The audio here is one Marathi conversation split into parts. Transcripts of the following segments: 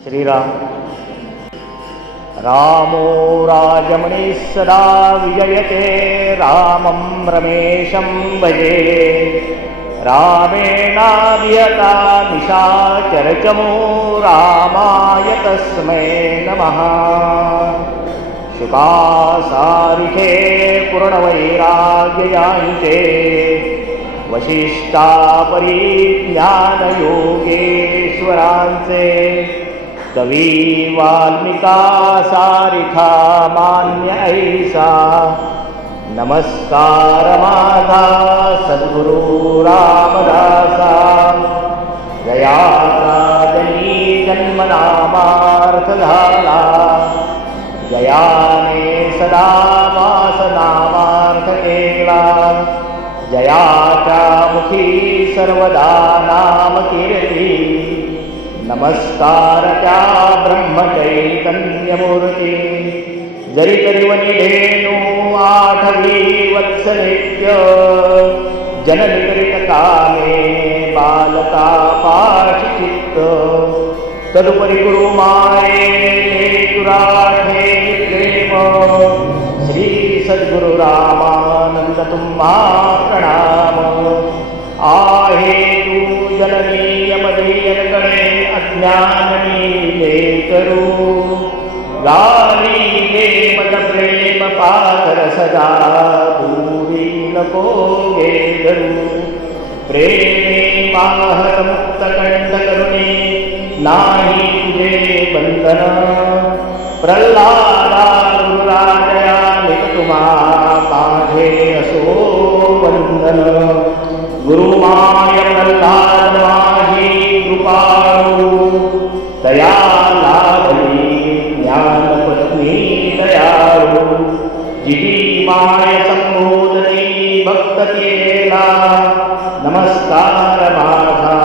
श्रीराम। रामो राजमणिः सदा विजयते, रामं रमेशं भजे। रामेणाभिहता निशाचरचमो, रामाय तस्मै नमः। शुकासारिखे पूर्णवैराग्ययान्ते, वशिष्ठापरिज्ञानयोगेश्वरांचे। कवी वाल्मिका सारिखा मान्य ऐसा, नमस्कार माझा सद्गुरु रामदासा। जयानी जन्मनामार्थ झाला, जयाने सदा वासनामार्थ केला। जयाच्या मुखी सर्वदा नाम कीर्ती, नमस्कार त्या ब्रह्मचैतन्यमूर्ती। जरी तरी वनिधेनु आठवी वत्सनित्य, जननिकरित कामे बालका पाशी चित्त। तदुपरी गुरु माये तुराठे प्रेम, श्री सद्गुरु रामानंद तुम्हा प्रणाम। आहे तू जननीयमदीयकडे अज्ञानी लेकरू, गावी गे मद प्रेम पाकर सदा, दूरी नको गे धरू। प्रेमे वाहत मुक्त कंठ करुणी, नाही तुझे बंधन। प्रल्हादा गुरुराजया निकटुमा, माझे असो वंदन। गुरुमाय प्रल्हाद माझी कृपाळू, दया लाभली ज्ञानपत्नी दयाळू। जिजी माय संबोधनी भक्त केला, नमस्कार माझा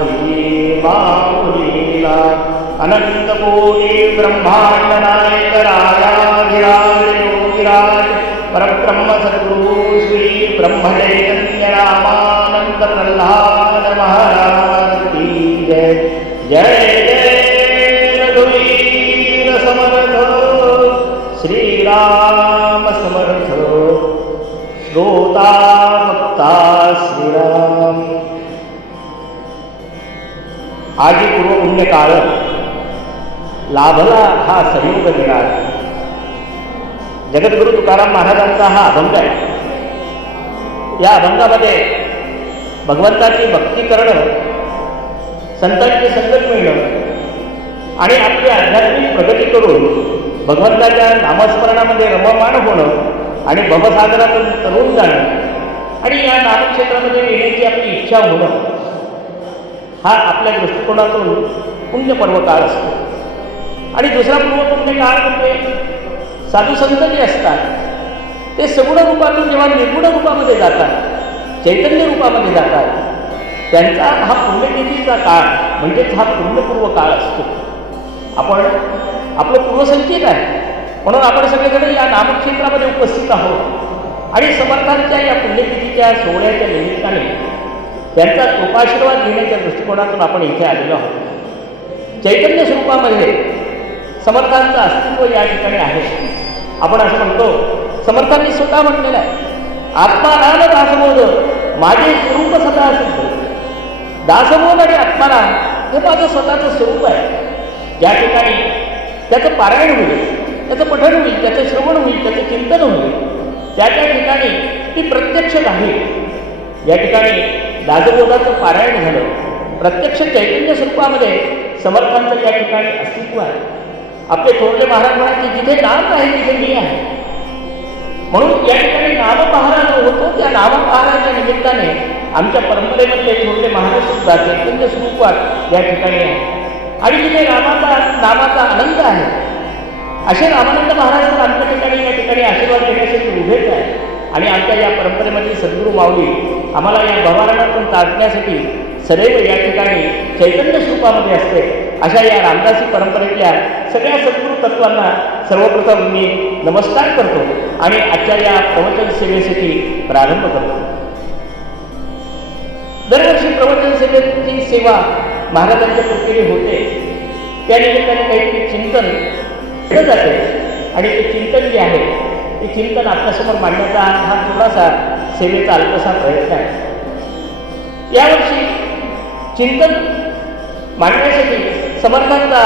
जिजी माऊलीला। अनंत कोटी ब्रह्मांड नायक राजाधिराज योगिराज, परब्रह्म सद्गुरु श्री ब्रह्मचैतन्य रामानंद प्रल्हाद महाराज की जय। जय जय रघुवीर समर्थ, श्रीराम समर्थ। श्रोता भक्ता श्रीराम। आजी पूर्व पुण्यकाळ लाभला हा संयोग निराळ। जगद्गुरु तुकाराम महाराजांचा हा अभंग आहे। या अभंगामध्ये भगवंताची भक्ती करणं, संतांची संगत मिळणं आणि आपली आध्यात्मिक प्रगती करून भगवंताच्या नामस्मरणामध्ये रममाण होणं आणि भवसागरातून तरुण जाणं आणि या नामक्षेत्रामध्ये येण्याची आपली इच्छा होणं, हा आपल्या दृष्टिकोनातून पुण्यपर्व काळ असतो। आणि दुसरा पूर्वपुण्य काळ म्हणजे साधू संत जे असतात ते सगुण रूपातून जेव्हा निर्गुण रूपामध्ये जातात, चैतन्य रूपामध्ये जातात, त्यांचा हा पुण्यतिथीचा काळ म्हणजेच हा पुण्यपूर्व काळ असतो। आपण आपलं पूर्वसंचित आहे म्हणून आपण सगळेजण या नामक्षेत्रामध्ये उपस्थित आहोत आणि समर्थांच्या या पुण्यतिथीच्या सोहळ्याच्या निमित्ताने त्यांचा कृपाशीर्वाद घेण्याच्या दृष्टिकोनातून आपण इथे आलेलो आहोत। चैतन्य स्वरूपामध्ये समर्थांचं अस्तित्व या ठिकाणी आहे। आपण असं म्हणतो, समर्थांनी स्वतः म्हटलेलं आहे, आत्माराम दासबोध माझे स्वरूप सदा सिद्ध। दासबोध आणि आत्माराम हे माझं स्वतःचं स्वरूप आहे। ज्या ठिकाणी त्याचं पारायण होईल, त्याचं पठण होईल, त्याचं श्रवण होईल, त्याचं चिंतन होईल, त्या ठिकाणी ती प्रत्यक्ष आहे। या ठिकाणी दासबोधाचं पारायण झालं, प्रत्यक्ष चैतन्य स्वरूपामध्ये समर्थांचं या ठिकाणी अस्तित्व आहे। आपले थोरले महाराज म्हणाले, जिथे नाम आहे तिथे मी आहे। म्हणून या ठिकाणी नामपहारा जो होतो, त्या नामपहाराच्या निमित्ताने आमच्या परंपरेमधले थोरले महाराज सुद्धा चैतन्य स्वरूपात या ठिकाणी आहे आणि जिथे नामाचा आनंद आहे, असे रामानंद महाराज आमच्या ठिकाणी या ठिकाणी आशीर्वाद देण्यासाठी उभेच आहे। आणि आमच्या या परंपरेमधील सद्गुरू माऊली आम्हाला या भवारणातून तारण्यासाठी सदैव या ठिकाणी चैतन्य स्वरूपामध्ये असते। अशा या रामदासी परंपरेतल्या सगळ्या सद्गुरू तत्वांना सर्वप्रथम मी नमस्कार करतो आणि आजच्या या प्रवचन सेवेसाठी प्रारंभ करतो। दरवर्षी प्रवचन सेवेची सेवा महाराजांच्या कृपेने होते त्या निमित्ताने काहीतरी चिंतन केलं जाते आणि ते चिंतन जे आहे ते चिंतन आपल्यासमोर मांडण्याचा हा थोडासा सेवेचा अल्पसा प्रयत्न आहे. यावर्षी चिंतन मांडण्यासाठी समर्थांचा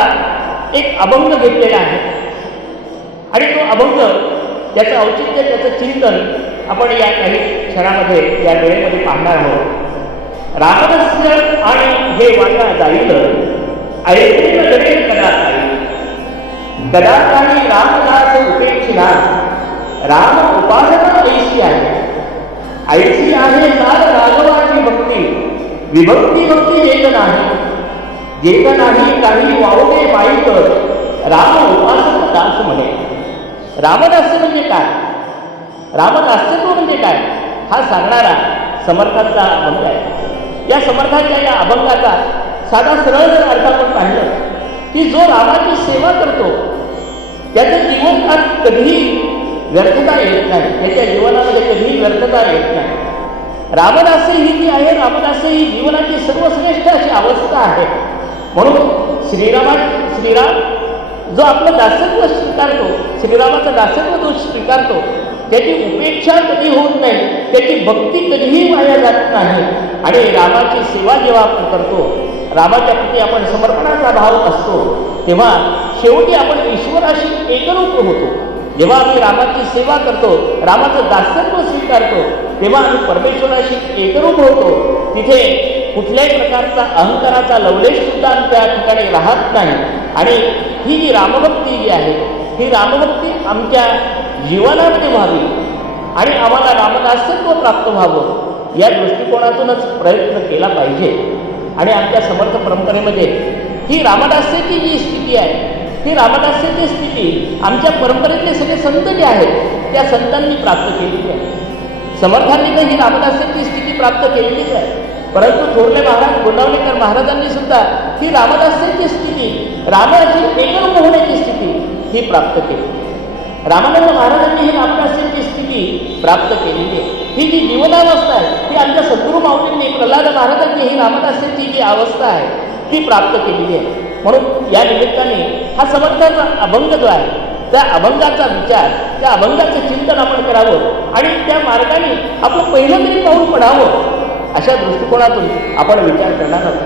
एक अभंग घेतलेला आहे आणि तो अभंग त्याचं औचित्य त्याचं चिंतन आपण या काही क्षणामध्ये या वेळेमध्ये पाहणार आहोत. रामरस्य आणि हे वाटा जाईल ऐकून गणे कदा कदा काही रामदास उपेक्षिला राम उपासना ऐशी आहे सार राघवाची भक्ती विभक्ती भक्ती एक नाही काही वावडे माईक राम उपासक दास म्हणे. रामदास्य म्हणजे काय, रामदास्यत्व म्हणजे काय हा सांगणारा समर्थांचा अभंग आहे. या समर्थांच्या या अभंगाचा साधा सरळ जर अर्थ आपण पाहिलं की जो रामाची सेवा करतो त्याचं जीवनात कधीही व्यर्थता येत नाही, त्याच्या जीवनामध्ये कधीही व्यर्थता येत नाही. रामदास्य ही जी आहे, रामदास्य ही जीवनाची सर्वश्रेष्ठ अशी अवस्था आहे. म्हणून श्रीराम जो आपलं दासत्व स्वीकारतो, श्रीरामाचं दासत्व जो स्वीकारतो त्याची उपेक्षा कधी होत नाही, त्याची भक्ती कधीही वाया जात नाही. आणि रामाची सेवा जेव्हा आपण करतो, रामाच्या प्रती आपण समर्पणाचा भाव असतो, तेव्हा शेवटी आपण ईश्वराशी एकरूप होतो. जेव्हा आम्ही रामाची सेवा करतो, रामाचं दासत्व स्वीकारतो, तेव्हा आम्ही परमेश्वराशी एकरूप होतो. तिथे कुठल्याही प्रकारचा अहंकाराचा लवलेश सुद्धा त्या ठिकाणी राहत नाही. आणि ही जी रामभक्ती जी आहे, ही रामभक्ती आमच्या जीवनामध्ये व्हावी आणि आम्हाला रामदासत्व प्राप्त व्हावं या दृष्टिकोनातूनच प्रयत्न केला पाहिजे. आणि आमच्या समर्थ परंपरेमध्ये ही रामदास्याची जी स्थिती आहे, ही रामदास्याची स्थिती आमच्या परंपरेतले सगळे संत जे आहेत त्या संतांनी प्राप्त केलेली आहे. समर्थांनी तर ही रामदास्याची स्थिती प्राप्त केलेलीच आहे, परंतु थोरले महाराज गोंदावलेकर महाराजांनी सुद्धा ही रामदास्याची स्थिती, रामाची एकरूप होण्याची स्थिती ही प्राप्त केली. रामानंद महाराजांनी ही रामदास्याची स्थिती प्राप्त केलेली आहे. ही जी जीवनावस्था आहे ती आमच्या सद्गुरू माऊलींनी, प्रल्हाद महाराजांनी ही रामदास्याची जी अवस्था आहे ती प्राप्त केलेली आहे. म्हणून या निमित्ताने हा समर्थाचा अभंग जो आहे त्या अभंगाचा विचार, त्या अभंगाचं चिंतन आपण करावं आणि त्या मार्गाने आपलं पहिलं तरी पाऊल पडावं अशा दृष्टिकोनातून आपण विचार करणार आहोत.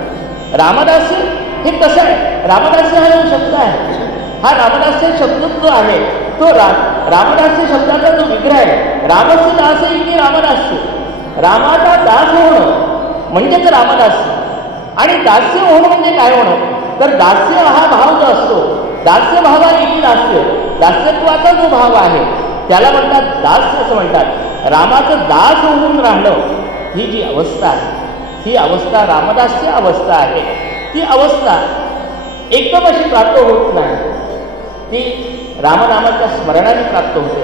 रामदास्य हे कसं आहे, रामदास्य हा जो शब्द आहे, हा रामदास्य शब्द जो आहे तो रामदास्य शब्दाचा जो विग्रह आहे, रामस्य दास इथे रामदास्य, रामाचा दास होणं म्हणजेच रामदास्य. आणि दास्य होणं म्हणजे काय होणं, तर दास्य हा भाव जो असतो, दास्य भावाने दास्य, दास्यत्वाचा जो भाव आहे त्याला म्हणतात दास्य असं म्हणतात. रामाचं दास होऊन राहणं ही जी अवस्था आहे, ही अवस्था रामदास्य अवस्था आहे. ती अवस्था एकदम अशी प्राप्त होत नाही, ती रामनामाच्या स्मरणाने प्राप्त होते,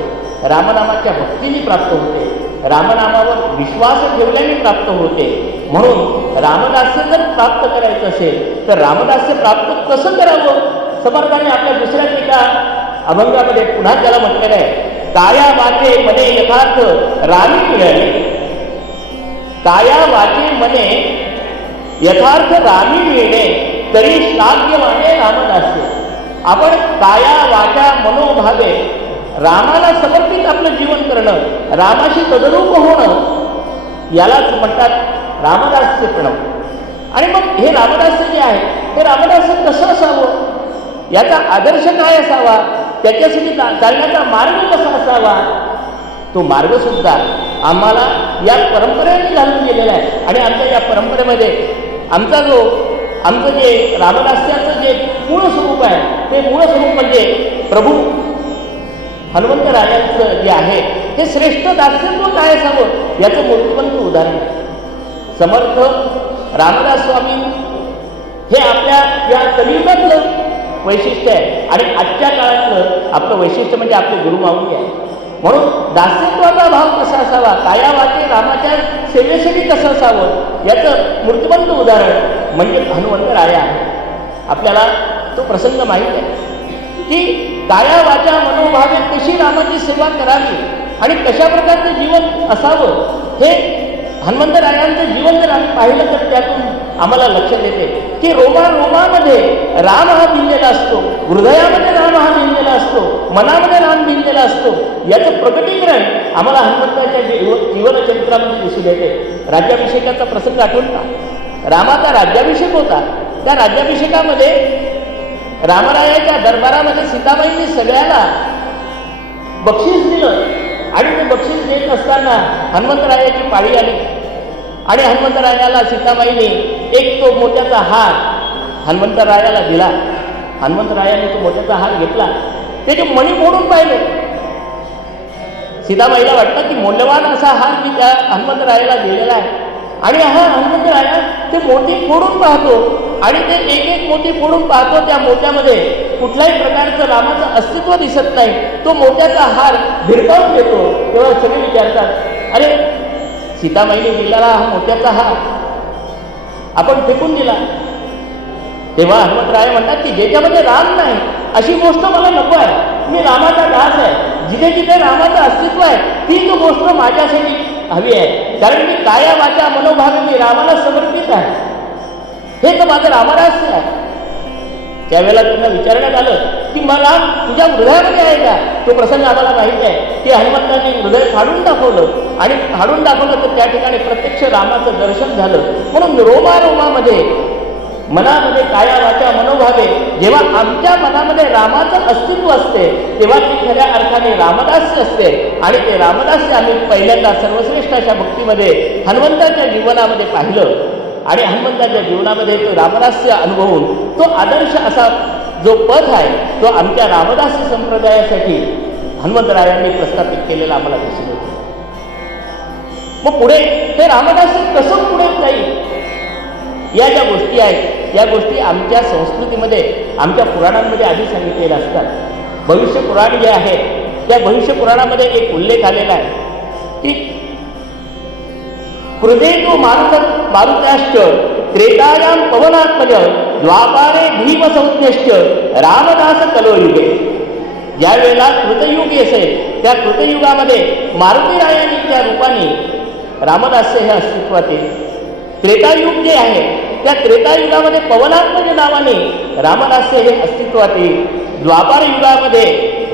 रामनामाच्या भक्तीने प्राप्त होते, रामनामावर विश्वास ठेवल्याने प्राप्त होते. म्हणून रामदास्य जर प्राप्त करायचं असेल तर रामदास्य प्राप्त कसं करावं, समर्थाने आपल्या दुसऱ्याच एका अभंगामध्ये पुन्हा त्याला म्हटलेलं आहे, काया वाचे मने यथार्थ रामी मिळाले. काया वाचे मने यथार्थ रामी मिळणे तरी श्लाघ्यमाने रामदास्य. आपण काया वाचा मनोभावे रामाला समर्पित आपलं जीवन करणं, रामाशी तदरूप होणं यालाच म्हणतात रामदास्यपणं. आणि मग हे रामदास्य जे आहे हे रामदास्य कसं असावं, याचा आदर्श काय असावा, त्याच्यासाठी चालण्याचा मार्ग कसा असावा, तो मार्गसुद्धा आम्हाला या परंपरेने घालून गेलेला आहे. आणि आमच्या या परंपरेमध्ये आमचं जे रामदास्याचं जे मूळ स्वरूप आहे ते मूळ स्वरूप म्हणजे प्रभू हनुमंतरायांचं जे आहे हे श्रेष्ठ दास्यत्व काय असावं याचं मूर्तिमंत उदाहरण आहे. समर्थ रामदास स्वामी हे आपल्या या कलियुगातलं वैशिष्ट्य आहे आणि आजच्या काळातलं आपलं वैशिष्ट्य म्हणजे आपले गुरुमाऊली आहे. म्हणून दास्यत्वाचा भाव कसा असावा, काया वाचे रामाच्या सेवेसाठी कसं असावं याचं मूर्तिमंत उदाहरण म्हणजे हनुमंतराया आहे. आपल्याला तो प्रसंग माहीत आहे की काया वाचा मनोभावे कशी रामाची सेवा करावी आणि कशा प्रकारचं जीवन असावं हे हनुमंतरायांचं जीवन जर आम्ही पाहिलं तर त्यातून आम्हाला लक्षात येते की रोमामध्ये राम हा भिनलेला असतो, हृदयामध्ये राम हा भिनलेला असतो, मनामध्ये राम भिनलेला असतो. याचं प्रकटीकरण आम्हाला हनुमंताच्या जीवनचरित्रामध्ये दिसून येते. राज्याभिषेकाचा प्रसंग आठवून का? रामाचा राज्याभिषेक होता. त्या राज्याभिषेकामध्ये रामरायाच्या दरबारामध्ये सीताबाईंनी सगळ्याला बक्षीस दिलं आणि ते बक्षीस देत असताना हनुमंतरायाची पाळी आली आणि हनुमंतरायाला सीताबाईंनी एक तो मोत्याचा हार हनुमंतरायाला दिला. हनुमंतरायाने तो मोत्याचा हार घेतला, त्याचे मणी फोडून पाहिले. सीताबाईला वाटतं की मूल्यवान असा हार मी त्या हनुमंतरायाला दिलेला आहे आणि हा हनुमंतराया ते मोती फोडून पाहतो आणि ते एक एक मोती फोडून पाहतो. त्या मोत्यामध्ये कुठल्याही प्रकारचं रामाचं अस्तित्व दिसत नाही. तो मोत्याचा हार भिरकावून देतो. तेव्हा सगळे विचारतात, अरे सीताबाईने दिलेला हा मोत्याचा हार आपण फेकून दिला. तेव्हा हनुमंतराय म्हणतात की ज्याच्यामध्ये राम नाही अशी गोष्ट मला नको आहे. मी रामाचा दास आहे. जिथे जिथे रामाचं अस्तित्व आहे ती जो गोष्ट माझ्यासाठी हवी आहे, कारण मी काया वाचा मनोभावे मी रामाला समर्पित आहे. हे तर माझं रामरहस्य आहे. त्यावेळेला त्यांना विचारण्यात आलं की मग राम तुझ्या हृदयामध्ये आहे का? तो प्रसंग आम्हाला माहिती आहे की हनुमंतांनी हृदय फाडून दाखवलं आणि फाडून दाखवलं तर त्या ठिकाणी प्रत्यक्ष रामाचं दर्शन झालं. म्हणून रोमामध्ये मनामध्ये काया वाचा मनोभावे जेव्हा आमच्या मनामध्ये रामाचं अस्तित्व असते तेव्हा ती खऱ्या अर्थाने रामदास्य असते. आणि ते रामदास्य आम्ही पहिल्यांदा सर्वश्रेष्ठ अशा भक्तीमध्ये हनुमंताच्या जीवनामध्ये पाहिलं आणि हनुमंताच्या जीवनामध्ये तो रामदास्य अनुभवून तो आदर्श असा जो पथ आहे तो आमच्या रामदास्य संप्रदायासाठी हनुमंतरायांनी प्रस्थापित केलेला आम्हाला दिसून येतो. मग पुढे हे रामदास्य कसं पुढे जाईल या ज्या गोष्टी आहेत या गोष्टी आमच्या संस्कृतीमध्ये आमच्या पुराणांमध्ये आधी सांगितलेल्या असतात. भविष्य पुराण जे आहे त्या भविष्य पुराणामध्ये एक उल्लेख आलेला आहे की कृतेतु मारुताश्च त्रेतायां पवनात्मज द्वापारे भीमसंज्ञश्च रामदास कलोयुगे. ज्या वेळेला कृतयुग असेल त्या कृतयुगामध्ये मारुतीरायांच्या रूपाने रामदास्य हे अस्तित्वात येईल. त्रेतायुग जे आहे त्या त्रेतायुगामध्ये पवनात्मज नावाने रामदास्य हे अस्तित्वात येईल. द्वापार युगामध्ये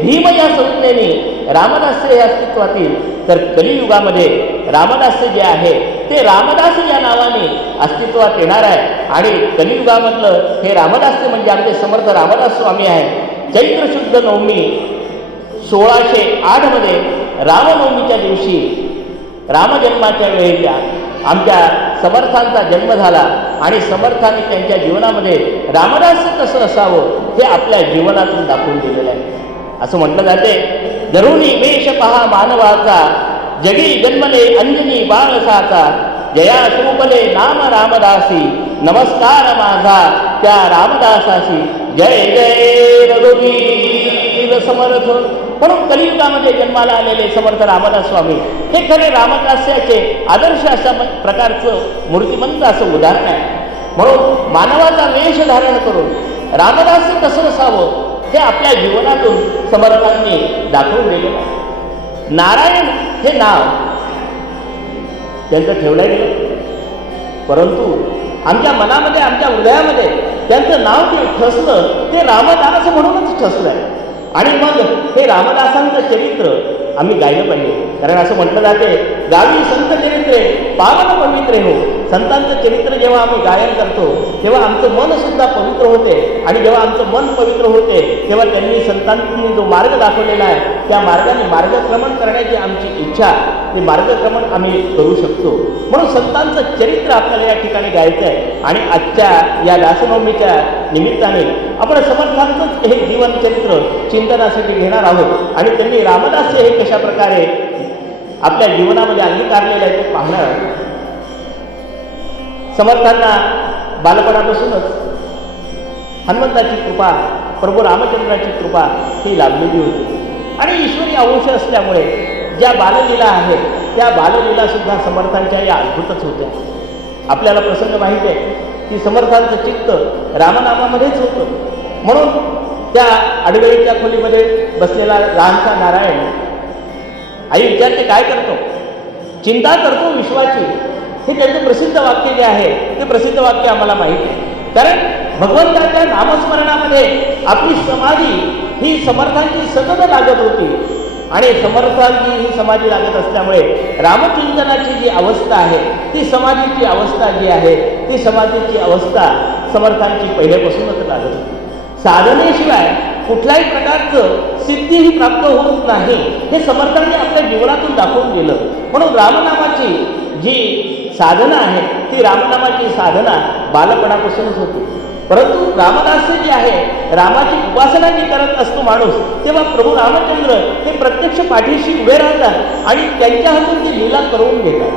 भीम या संज्ञेने रामदास्य हे अस्तित्वात येईल. तर कलियुगामध्ये रामदास्य जे आहे ते रामदास या नावाने अस्तित्वात येणार आहे. आणि कलियुगामधलं हे रामदास्य म्हणजे आमचे समर्थ रामदास स्वामी आहे. चैत्र शुद्ध नवमी 1608 मध्ये रामनवमीच्या दिवशी रामजन्माच्या वेळेला आमच्या समर्थांचा जन्म झाला आणि समर्थांनी त्यांच्या जीवनामध्ये रामदास्य कसं असावं हे आपल्या जीवनातून दाखवून दिलेलं आहे. असं म्हटलं जाते, धरुणी वेश पहा मानवाचा जगी जन्मले अंजनी बाळसाचा जया शोभले नाम रामदासी नमस्कार माझा त्या रामदासासी जय जय रघुवीर समर्थ. म्हणून कलियुगामध्ये जन्माला आलेले समर्थ रामदास स्वामी हे खरे रामदास्याचे आदर्श अशा प्रकारचं मूर्तिमंत असं उदाहरण आहे. म्हणून मानवाचा वेश धारण करून रामदास कसं असावं हे आपल्या जीवनातून समर्थांनी दाखवून दिलेलं आहे. नारायण हे नाव त्यांचं ठेवलं गेलं, परंतु आमच्या मनामध्ये आमच्या हृदयामध्ये त्यांचं नाव जे ठसलं ते रामदास म्हणूनच ठसलं आहे. आणि मग हे रामदासांचं चरित्र आम्ही गायलं पाहिजे. कारण असं म्हटलं जाते, गावी संत चरित्रे पावन पवित्रे हो. संतांचं चरित्र जेव्हा आम्ही गायन करतो तेव्हा आमचं मन सुद्धा पवित्र होते आणि जेव्हा आमचं मन पवित्र होते तेव्हा त्यांनी संतांनी जो मार्ग दाखवलेला आहे त्या मार्गाने मार्गक्रमण करण्याची आमची इच्छा ते मार्गक्रमण आम्ही करू शकतो. म्हणून संतांचं चरित्र आपल्याला या ठिकाणी गायचं आहे. आणि आजच्या या दासनवमीच्या निमित्ताने आपण समर्थांचंच हे जीवनचरित्र चिंतनासाठी घेणार आहोत आणि त्यांनी रामदास्य हे कशा प्रकारे आपल्या जीवनामध्ये अंगीकारलेलं आहे ते पाहणार आहोत. समर्थांना बालपणापासूनच हनुमंताची कृपा प्रभू रामचंद्राची कृपा ही लाभलेली होती आणि ईश्वरी अंश असल्यामुळे ज्या बाललीला आहेत त्या बाललीलासुद्धा समर्थांच्या या अद्भुतच होत्या. आपल्याला प्रसंग माहिती आहे की समर्थांचं चित्त रामनामामध्येच होतं. म्हणून त्या आडवेळीच्या खोलीमध्ये बसलेला लहानसा नारायण आई विचारते, काय करतो? चिंता करतो विश्वाची हे त्यांचं प्रसिद्ध वाक्य जे आहे ते प्रसिद्ध वाक्य आम्हाला माहिती आहे. कारण भगवंताच्या नामस्मरणामध्ये आपली समाधी ही समर्थांची सतत लागत होती आणि समर्थांची ही समाधी लागत असल्यामुळे रामचिंतनाची जी अवस्था आहे ती समाधीची अवस्था जी आहे ती समाधीची अवस्था समर्थांची पहिल्यापासूनच लागत होती. साधनेशिवाय कुठल्याही प्रकारचं सिद्धीही प्राप्त होत नाही हे समर्थांनी आपल्या जीवनातून दाखवून दिलं. म्हणून रामनामाची जी साधना आहे ती रामनामाची साधना बालपणापासूनच होती. परंतु रामदास जे आहे रामाची उपासना जी करत असतो माणूस तेव्हा प्रभू रामचंद्र हे प्रत्यक्ष पाठीशी उभे राहतात आणि त्यांच्या हातून ती लीला करून घेतात.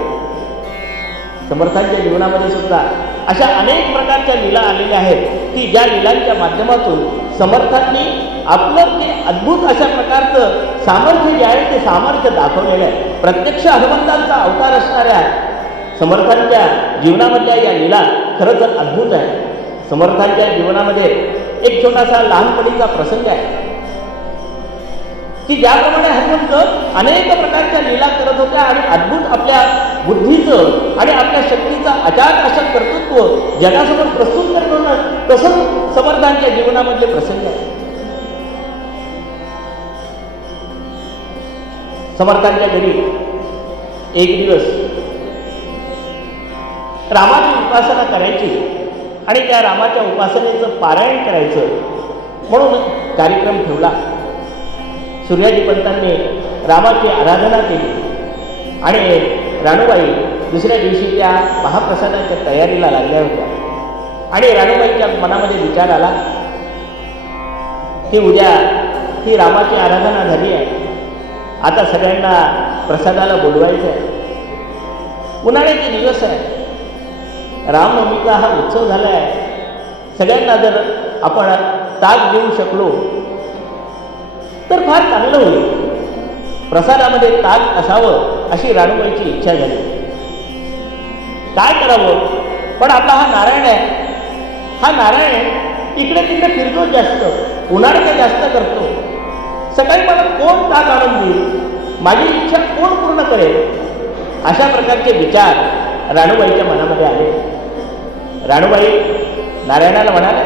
समर्थांच्या जीवनामध्ये सुद्धा अशा अनेक प्रकारच्या लीला आलेल्या आहेत की ज्या लीलांच्या माध्यमातून समर्थांनी आपलं ते अद्भुत अशा प्रकारचं सामर्थ्य जे आहे ते सामर्थ्य दाखवलेलं आहे. प्रत्यक्ष हनुमंतांचा अवतार असणाऱ्या समर्थांच्या जीवनामधल्या या लीला खरंच अद्भुत आहे. समर्थांच्या जीवनामध्ये एक छोटासा लहानपणीचा प्रसंग आहे की ज्याप्रमाणे हनुमंत अनेक प्रकारच्या लीला करत होत्या आणि अद्भुत आपल्या बुद्धीचं आणि आपल्या शक्तीचं अचाट असं कर्तृत्व जगासमोर प्रस्तुत करत होतं तसंच समर्थांच्या जीवनामधले प्रसंग आहे. समर्थांच्या घरी एक दिवस रामाची उपासना करायची आणि त्या रामाच्या उपासनेचं पारायण करायचं म्हणून कार्यक्रम ठेवला. सूर्याजी पंतांनी रामाची आराधना केली आणि राणूबाई दुसऱ्या दिवशी त्या महाप्रसादाच्या तयारीला लागल्या होत्या. आणि राणूबाईच्या मनामध्ये विचार आला की उद्या ही रामाची आराधना झाली आहे, आता सगळ्यांना प्रसादाला बोलवायचं आहे. उन्हाळ्याचे दिवस आहे, रामनवमीचा हा उत्सव झाला आहे, सगळ्यांना जर आपण ताक देऊ शकलो तर फार चांगलं होईल. प्रसादामध्ये ताक असावं अशी राणूबाईची इच्छा झाली. काय करावं, पण आपला हा नारायण आहे, हा नारायण इकडे तिकडे फिरतो जास्त, उन्हाळ्यात जास्त करतो. सकाळी मला कोण ताक आणून देईल, माझी इच्छा कोण पूर्ण करेल, अशा प्रकारचे विचार राणूबाईच्या मनामध्ये आले. राणूबाई नारायणाला म्हणाले,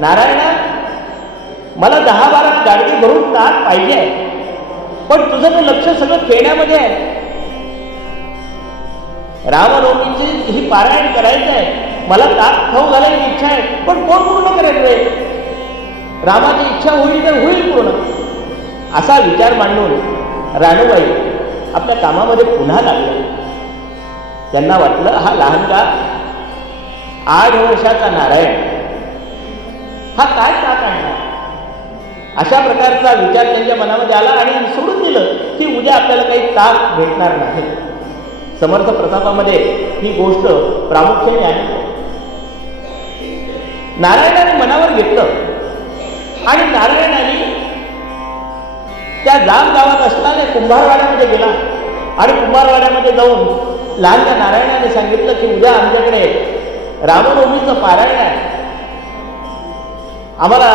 नारायणा मला 10-12 गाडगे भरून ताक पाहिजे आहे, पण तुझं ते लक्ष सगळं खेळण्यामध्ये आहे. रामनवमीची ही पारायण करायचं आहे, मला ताक खाऊ घालायची इच्छा आहे, पण कोण पूर्ण करेल रे? रामाची इच्छा होईल तर होईल पूर्ण. असा विचार मांडून राणूबाई आपल्या कामामध्ये पुन्हा लागले. त्यांना वाटलं हा लहान का 8 वर्षाचा नारायण हा काय ताक आणणार, अशा प्रकारचा विचार त्यांच्या मनामध्ये आला आणि सोडून दिलं की उद्या आपल्याला काही ताक भेटणार नाही. समर्थ प्रतापामध्ये ही गोष्ट प्रामुख्याने आली. नारायणाने मनावर घेतलं आणि नारायणाने त्या जाम गावात असणाऱ्या कुंभारवाड्यामध्ये गेला आणि कुंभारवाड्यामध्ये जाऊन लहानच्या नारायणाने सांगितलं की उद्या आमच्याकडे रामनवमीचं पारायण आहे, आम्हाला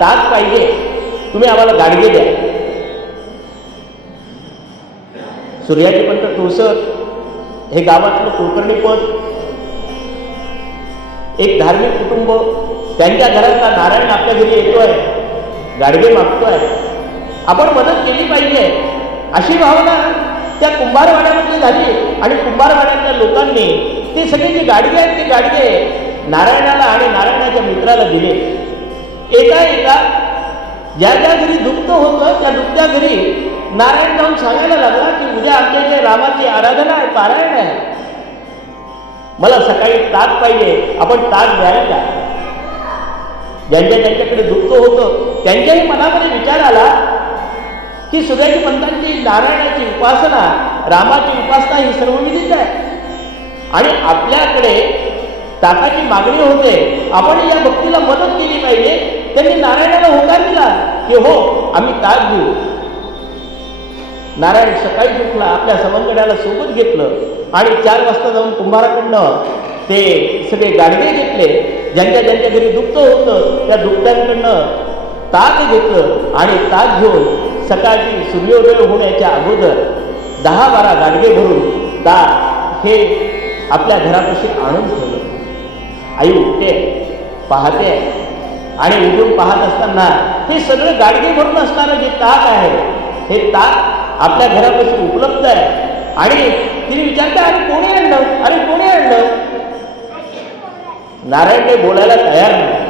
ताक पाहिजे, तुम्ही आम्हाला गाडगे द्या. सूर्याजी पंत तुळसर हे गावातलं कुलकर्णी पद, एक धार्मिक कुटुंब, त्यांच्या घरातला नारायण आपल्या घरी येतोय, गाडगे मागतोय, आपण मदत केली पाहिजे अशी भावना त्या कुंभारवाड्यामध्ये झाली. आणि कुंभारवाड्यातल्या लोकांनी ते सगळे जे गाडगे आहेत ते गाडगे नारायणाला आणि नारायणाच्या मित्राला दिले. एका ज्या ज्या घरी दुःख होतं त्या दुःख्या घरी नारायण जाऊन सांगायला लागला की उद्या आमच्या इथे रामाची आराधना आहे, पारायण आहे, मला सकाळी ताक पाहिजे, आपण ताक द्याल का? ज्यांच्याकडे दुःख होतं त्यांच्याही मनामध्ये विचार आला की सूर्याजी पंतांची नारायणाची उपासना, रामाची उपासना ही सर्वविदित आहे आणि आपल्याकडे ताकाची मागणी होते, आपण या भक्तीला मदत केली पाहिजे. त्यांनी नारायणाला होकार दिला की हो आम्ही ताक देऊ. नारायण सकाळी उठला, आपल्या सवंगड्याला सोबत घेतलं आणि 4 वाजता जाऊन कुंभाराकडनं ते सगळे गाडगे घेतले. ज्यांच्या घरी दुःख होतं त्या दुःख्यांकडनं ताक घेतलं आणि ताक घेऊन सकाळची सूर्योदय होण्याच्या अगोदर 10-12 गाडगे भरून ताक हे आपल्या घरापाशी आणून ठेवलं. आई उठते, पाहते आणि उठून पाहत असताना हे सगळं गाडगे भरून असणारं जे ताक आहे, हे ताक आपल्या घरापाशी उपलब्ध आहे. आणि तिने विचारते, अरे कोणी आणलं, अरे कोणी आणलं. नारायण ते बोलायला तयार नाही.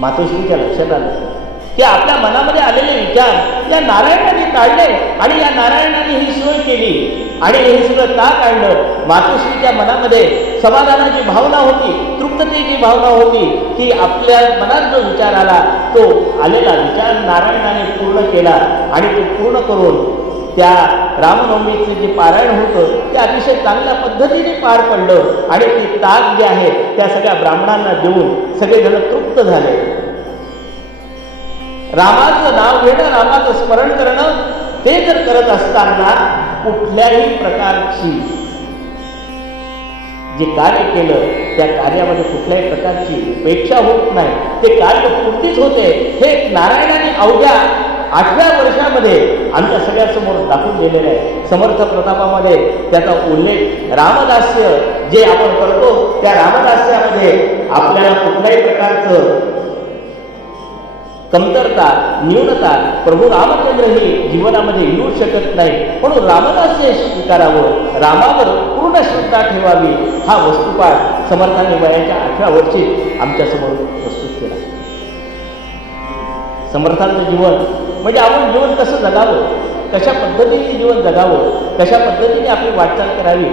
मातोश्रीच्या लक्षात आलं की आपल्या मनामध्ये आलेले विचार या नारायणाने काढले आणि या नारायणाने ही सोय केली आणि हे सगळं ताक आणलं. मातोश्रीच्या मनामध्ये समाधानाची भावना होती, तृप्ततेची भावना होती की आपल्या मनात जो विचार आला तो आलेला विचार नारायणाने पूर्ण केला. आणि तो पूर्ण करून त्या रामनवमीचे जे पारायण होतं ते अतिशय चांगल्या पद्धतीने पार पडलं. आणि ते ताक जे आहे त्या सगळ्या ब्राह्मणांना देऊन सगळेजण तृप्त झाले. रामाचं नाव घेणं, रामाचं स्मरण करणं, ते जर करत असताना कुठल्याही प्रकारची जे कार्य केलं त्या कार्यामध्ये कुठल्याही प्रकारची उपेक्षा होत नाही, ते कार्य पूर्तीच होते. हे नारायणाने अवघ्या 8व्या वर्षामध्ये आमच्या सगळ्यासमोर दाखवून दिलेलं आहे. समर्थ प्रतापामध्ये त्याचा उल्लेख रामदास्य जे आपण करतो त्या रामदास्यामध्ये आपल्याला कुठल्याही प्रकारचं कमतरता, न्यूनता प्रभू रामचंद्र ही जीवनामध्ये येऊ शकत नाही. म्हणून रामदास्य स्वीकारावं, रामावर पूर्ण श्रद्धा ठेवावी, हा वस्तुपाठ समर्थांनी वयाच्या 8व्या वर्षी आमच्यासमोर प्रस्तुत केला. समर्थांचं जीवन म्हणजे आपण जीवन कसं जगावं, कशा पद्धतीने जीवन जगावं, कशा पद्धतीने आपली वाटचाल करावी,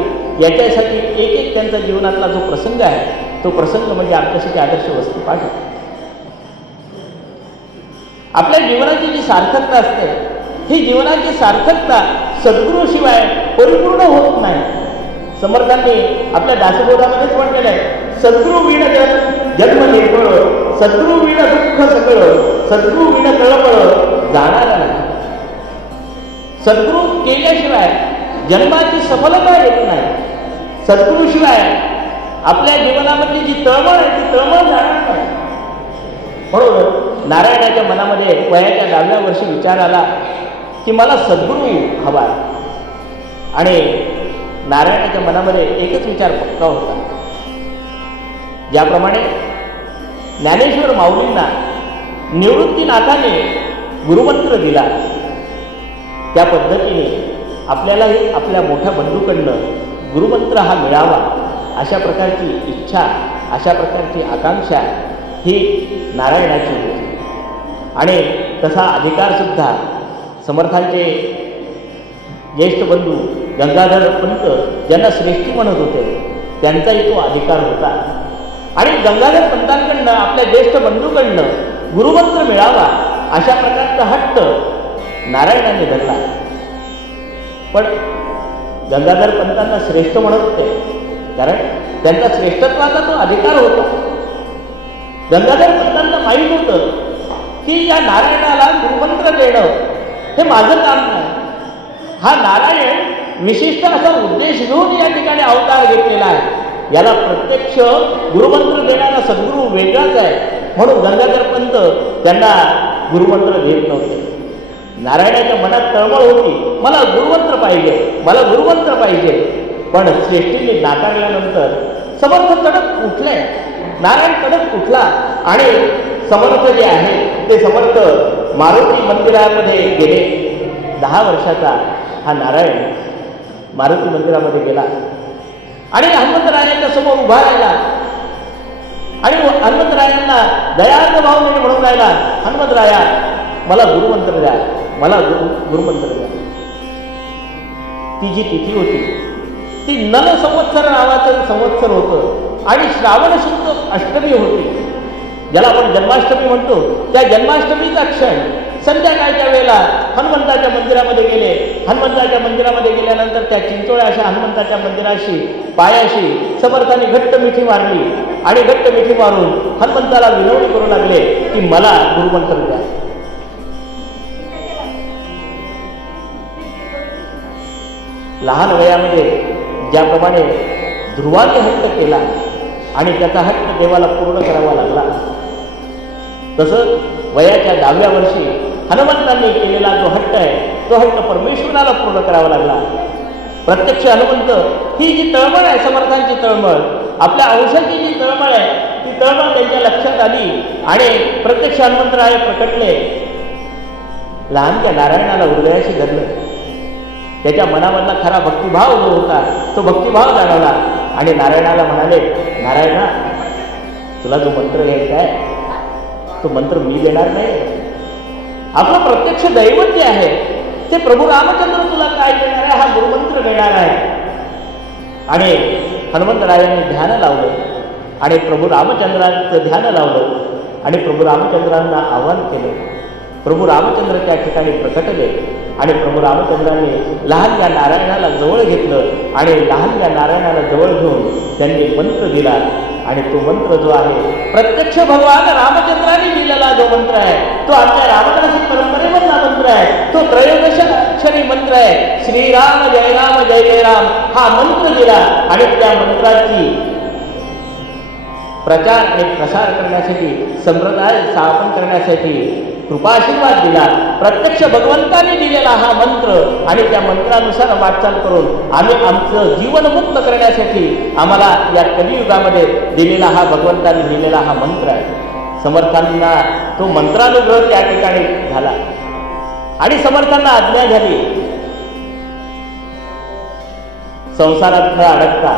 याच्यासाठी एक एक त्यांचा जीवनातला जो प्रसंग आहे तो प्रसंग म्हणजे आमच्यासाठी आदर्श वस्तुपाठ आहे. आपल्या जीवनाची जी सार्थकता असते, ही जीवनाची सार्थकता सद्गुरूशिवाय परिपूर्ण होत नाही. समर्थांनी आपल्या दासबोधामध्येच म्हटलेलं आहे, सद्गुरू विण जन्म निर्मळ, सद्गुरू विण दुःख सगळं, सद्गुरू विण तळमळ जाणार नाही. सद्गुरू केल्याशिवाय जन्माची सफलता येत नाही. सद्गुरूशिवाय आपल्या जीवनामधली जी तळमळ आहे ती तळमळ जाणार नाही. म्हणून नारायणाच्या मनामध्ये वयाच्या 10व्या वर्षी विचार आला की मला सद्गुरू हवा. आणि नारायणाच्या मनामध्ये एकच विचार पक्का होता. ज्याप्रमाणे ज्ञानेश्वर माऊलींना निवृत्तीनाथाने गुरुमंत्र दिला, त्या पद्धतीने आपल्यालाही आपल्या मोठ्या बंधूकडनं गुरुमंत्र हा मिळावा, अशा प्रकारची इच्छा, अशा प्रकारची आकांक्षा ही नारायणाची होती. आणि तसा अधिकारसुद्धा समर्थांचे ज्येष्ठ बंधू गंगाधर पंत ज्यांना श्रेष्ठी म्हणत होते त्यांचाही तो अधिकार होता. आणि गंगाधर पंतांकडनं, आपल्या ज्येष्ठ बंधूकडनं गुरुमंत्र मिळावा अशा प्रकारचा हट्ट नारायणाने धरला. पण गंगाधर पंतांना श्रेष्ठ म्हणत होते कारण त्यांचा श्रेष्ठत्वाचा तो अधिकार होता. गंगाधर पंतांना माहीत होतं की या नारायणाला गुरुमंत्र देणं हे माझं काम नाही. हा नारायण विशिष्ट असा उद्देश घेऊन या ठिकाणी अवतार घेतलेला आहे. याला प्रत्यक्ष गुरुमंत्र देणारा सद्गुरू वेगळाच आहे. म्हणून गंगाधर पंत त्यांना गुरुमंत्र देत नव्हते. नारायणाच्या मनात तळमळ होती, मला गुरुमंत्र पाहिजे, मला गुरुमंत्र पाहिजे. पण श्रेष्ठीने नाकारल्यानंतर समर्थ तडक उठले. नारायण तडक उठला आणि समर्थ जे आहे ते समर्थ मारुती मंदिरामध्ये गेले. 10 वर्षाचा हा नारायण मारुती मंदिरामध्ये गेला आणि हनुमंतरायांच्या समोर उभा राहिला. आणि हनुमंतरायांना दयार्थ भावनेने म्हणून राहिला, हनुमंतराया मला गुरुमंत्र द्या, मला गुरुमंत्र द्या. ती जी तिथी होती ती नल संवत्सर नावाचं संवत्सर होतं आणि श्रावण शुद्ध अष्टमी होती, ज्याला आपण जन्माष्टमी म्हणतो. त्या जन्माष्टमीचा क्षण संध्याकाळच्या वेळेला हनुमंताच्या मंदिरामध्ये गेले. हनुमंताच्या मंदिरामध्ये गेल्यानंतर त्या चिंचोळ्या अशा हनुमंताच्या मंदिराशी पायाशी समर्थांनी घट्ट मिठी मारली आणि घट्ट मिठी मारून हनुमंताला विनवणी करू लागले की मला गुरुमंत्र द्या. लहान वयामध्ये ज्याप्रमाणे ध्रुवाने हट्ट केला आणि त्याचा हट्ट देवाला पूर्ण करावा लागला, तसं वयाच्या 10व्या वर्षी हनुमंतांनी केलेला जो हट्ट आहे तो हट्ट परमेश्वराला पूर्ण करावा लागला. प्रत्यक्ष हनुमंत ही जी तळमळ आहे, समर्थांची तळमळ, आपल्या अंशाची जी तळमळ आहे, ती तळमळ त्यांच्या लक्षात आली आणि प्रत्यक्ष हनुमंतराय प्रकटले. लहानच्या नारायणाला हृदयाशी धरलं. त्याच्या मनामधला खरा भक्तिभाव जो होता तो भक्तिभाव जाणवला आणि नारायणाला म्हणाले, नारायणा, तुला जो मंत्र घ्यायचा आहे तो मंत्र मी देणार नाही. आपलं प्रत्यक्ष दैवत जे आहे ते प्रभू रामचंद्र तुला काय देणार आहे, हा गुरुमंत्र देणार आहे. आणि हनुमंतरायांनी ध्यान लावलं आणि प्रभू रामचंद्रांचं ध्यान लावलं आणि प्रभू रामचंद्रांना आवाहन केलं. प्रभू रामचंद्र त्या ठिकाणी प्रकटले आणि प्रभू रामचंद्रांनी लहान या नारायणाला जवळ घेतलं आणि लहान या नारायणाला जवळ घेऊन त्यांनी मंत्र दिला. आणि तो मंत्र जो आहे प्रत्यक्ष भगवान रामचंद्रांनी दिलेला जो मंत्र आहे तो आपल्या रामदासी परंपरेमधला मंत्र आहे. तो त्रयोदशाक्षरी मंत्र आहे. श्रीराम जय राम जय जय राम हा मंत्र दिला आणि त्या मंत्राची प्रचार आणि प्रसार करण्यासाठी, संप्रदाय स्थापन करण्यासाठी कृपाशीर्वाद दिला. प्रत्यक्ष भगवंताने दिलेला हा मंत्र आणि त्या मंत्रानुसार वाटचाल करून आम्ही आमचं जीवन मुक्त करण्यासाठी आम्हाला या कलियुगामध्ये दिलेला हा भगवंताने दिलेला हा मंत्र आहे. समर्थांना तो मंत्रानुग्रह त्या ठिकाणी झाला आणि समर्थांना आज्ञा झाली, संसारात न अडकता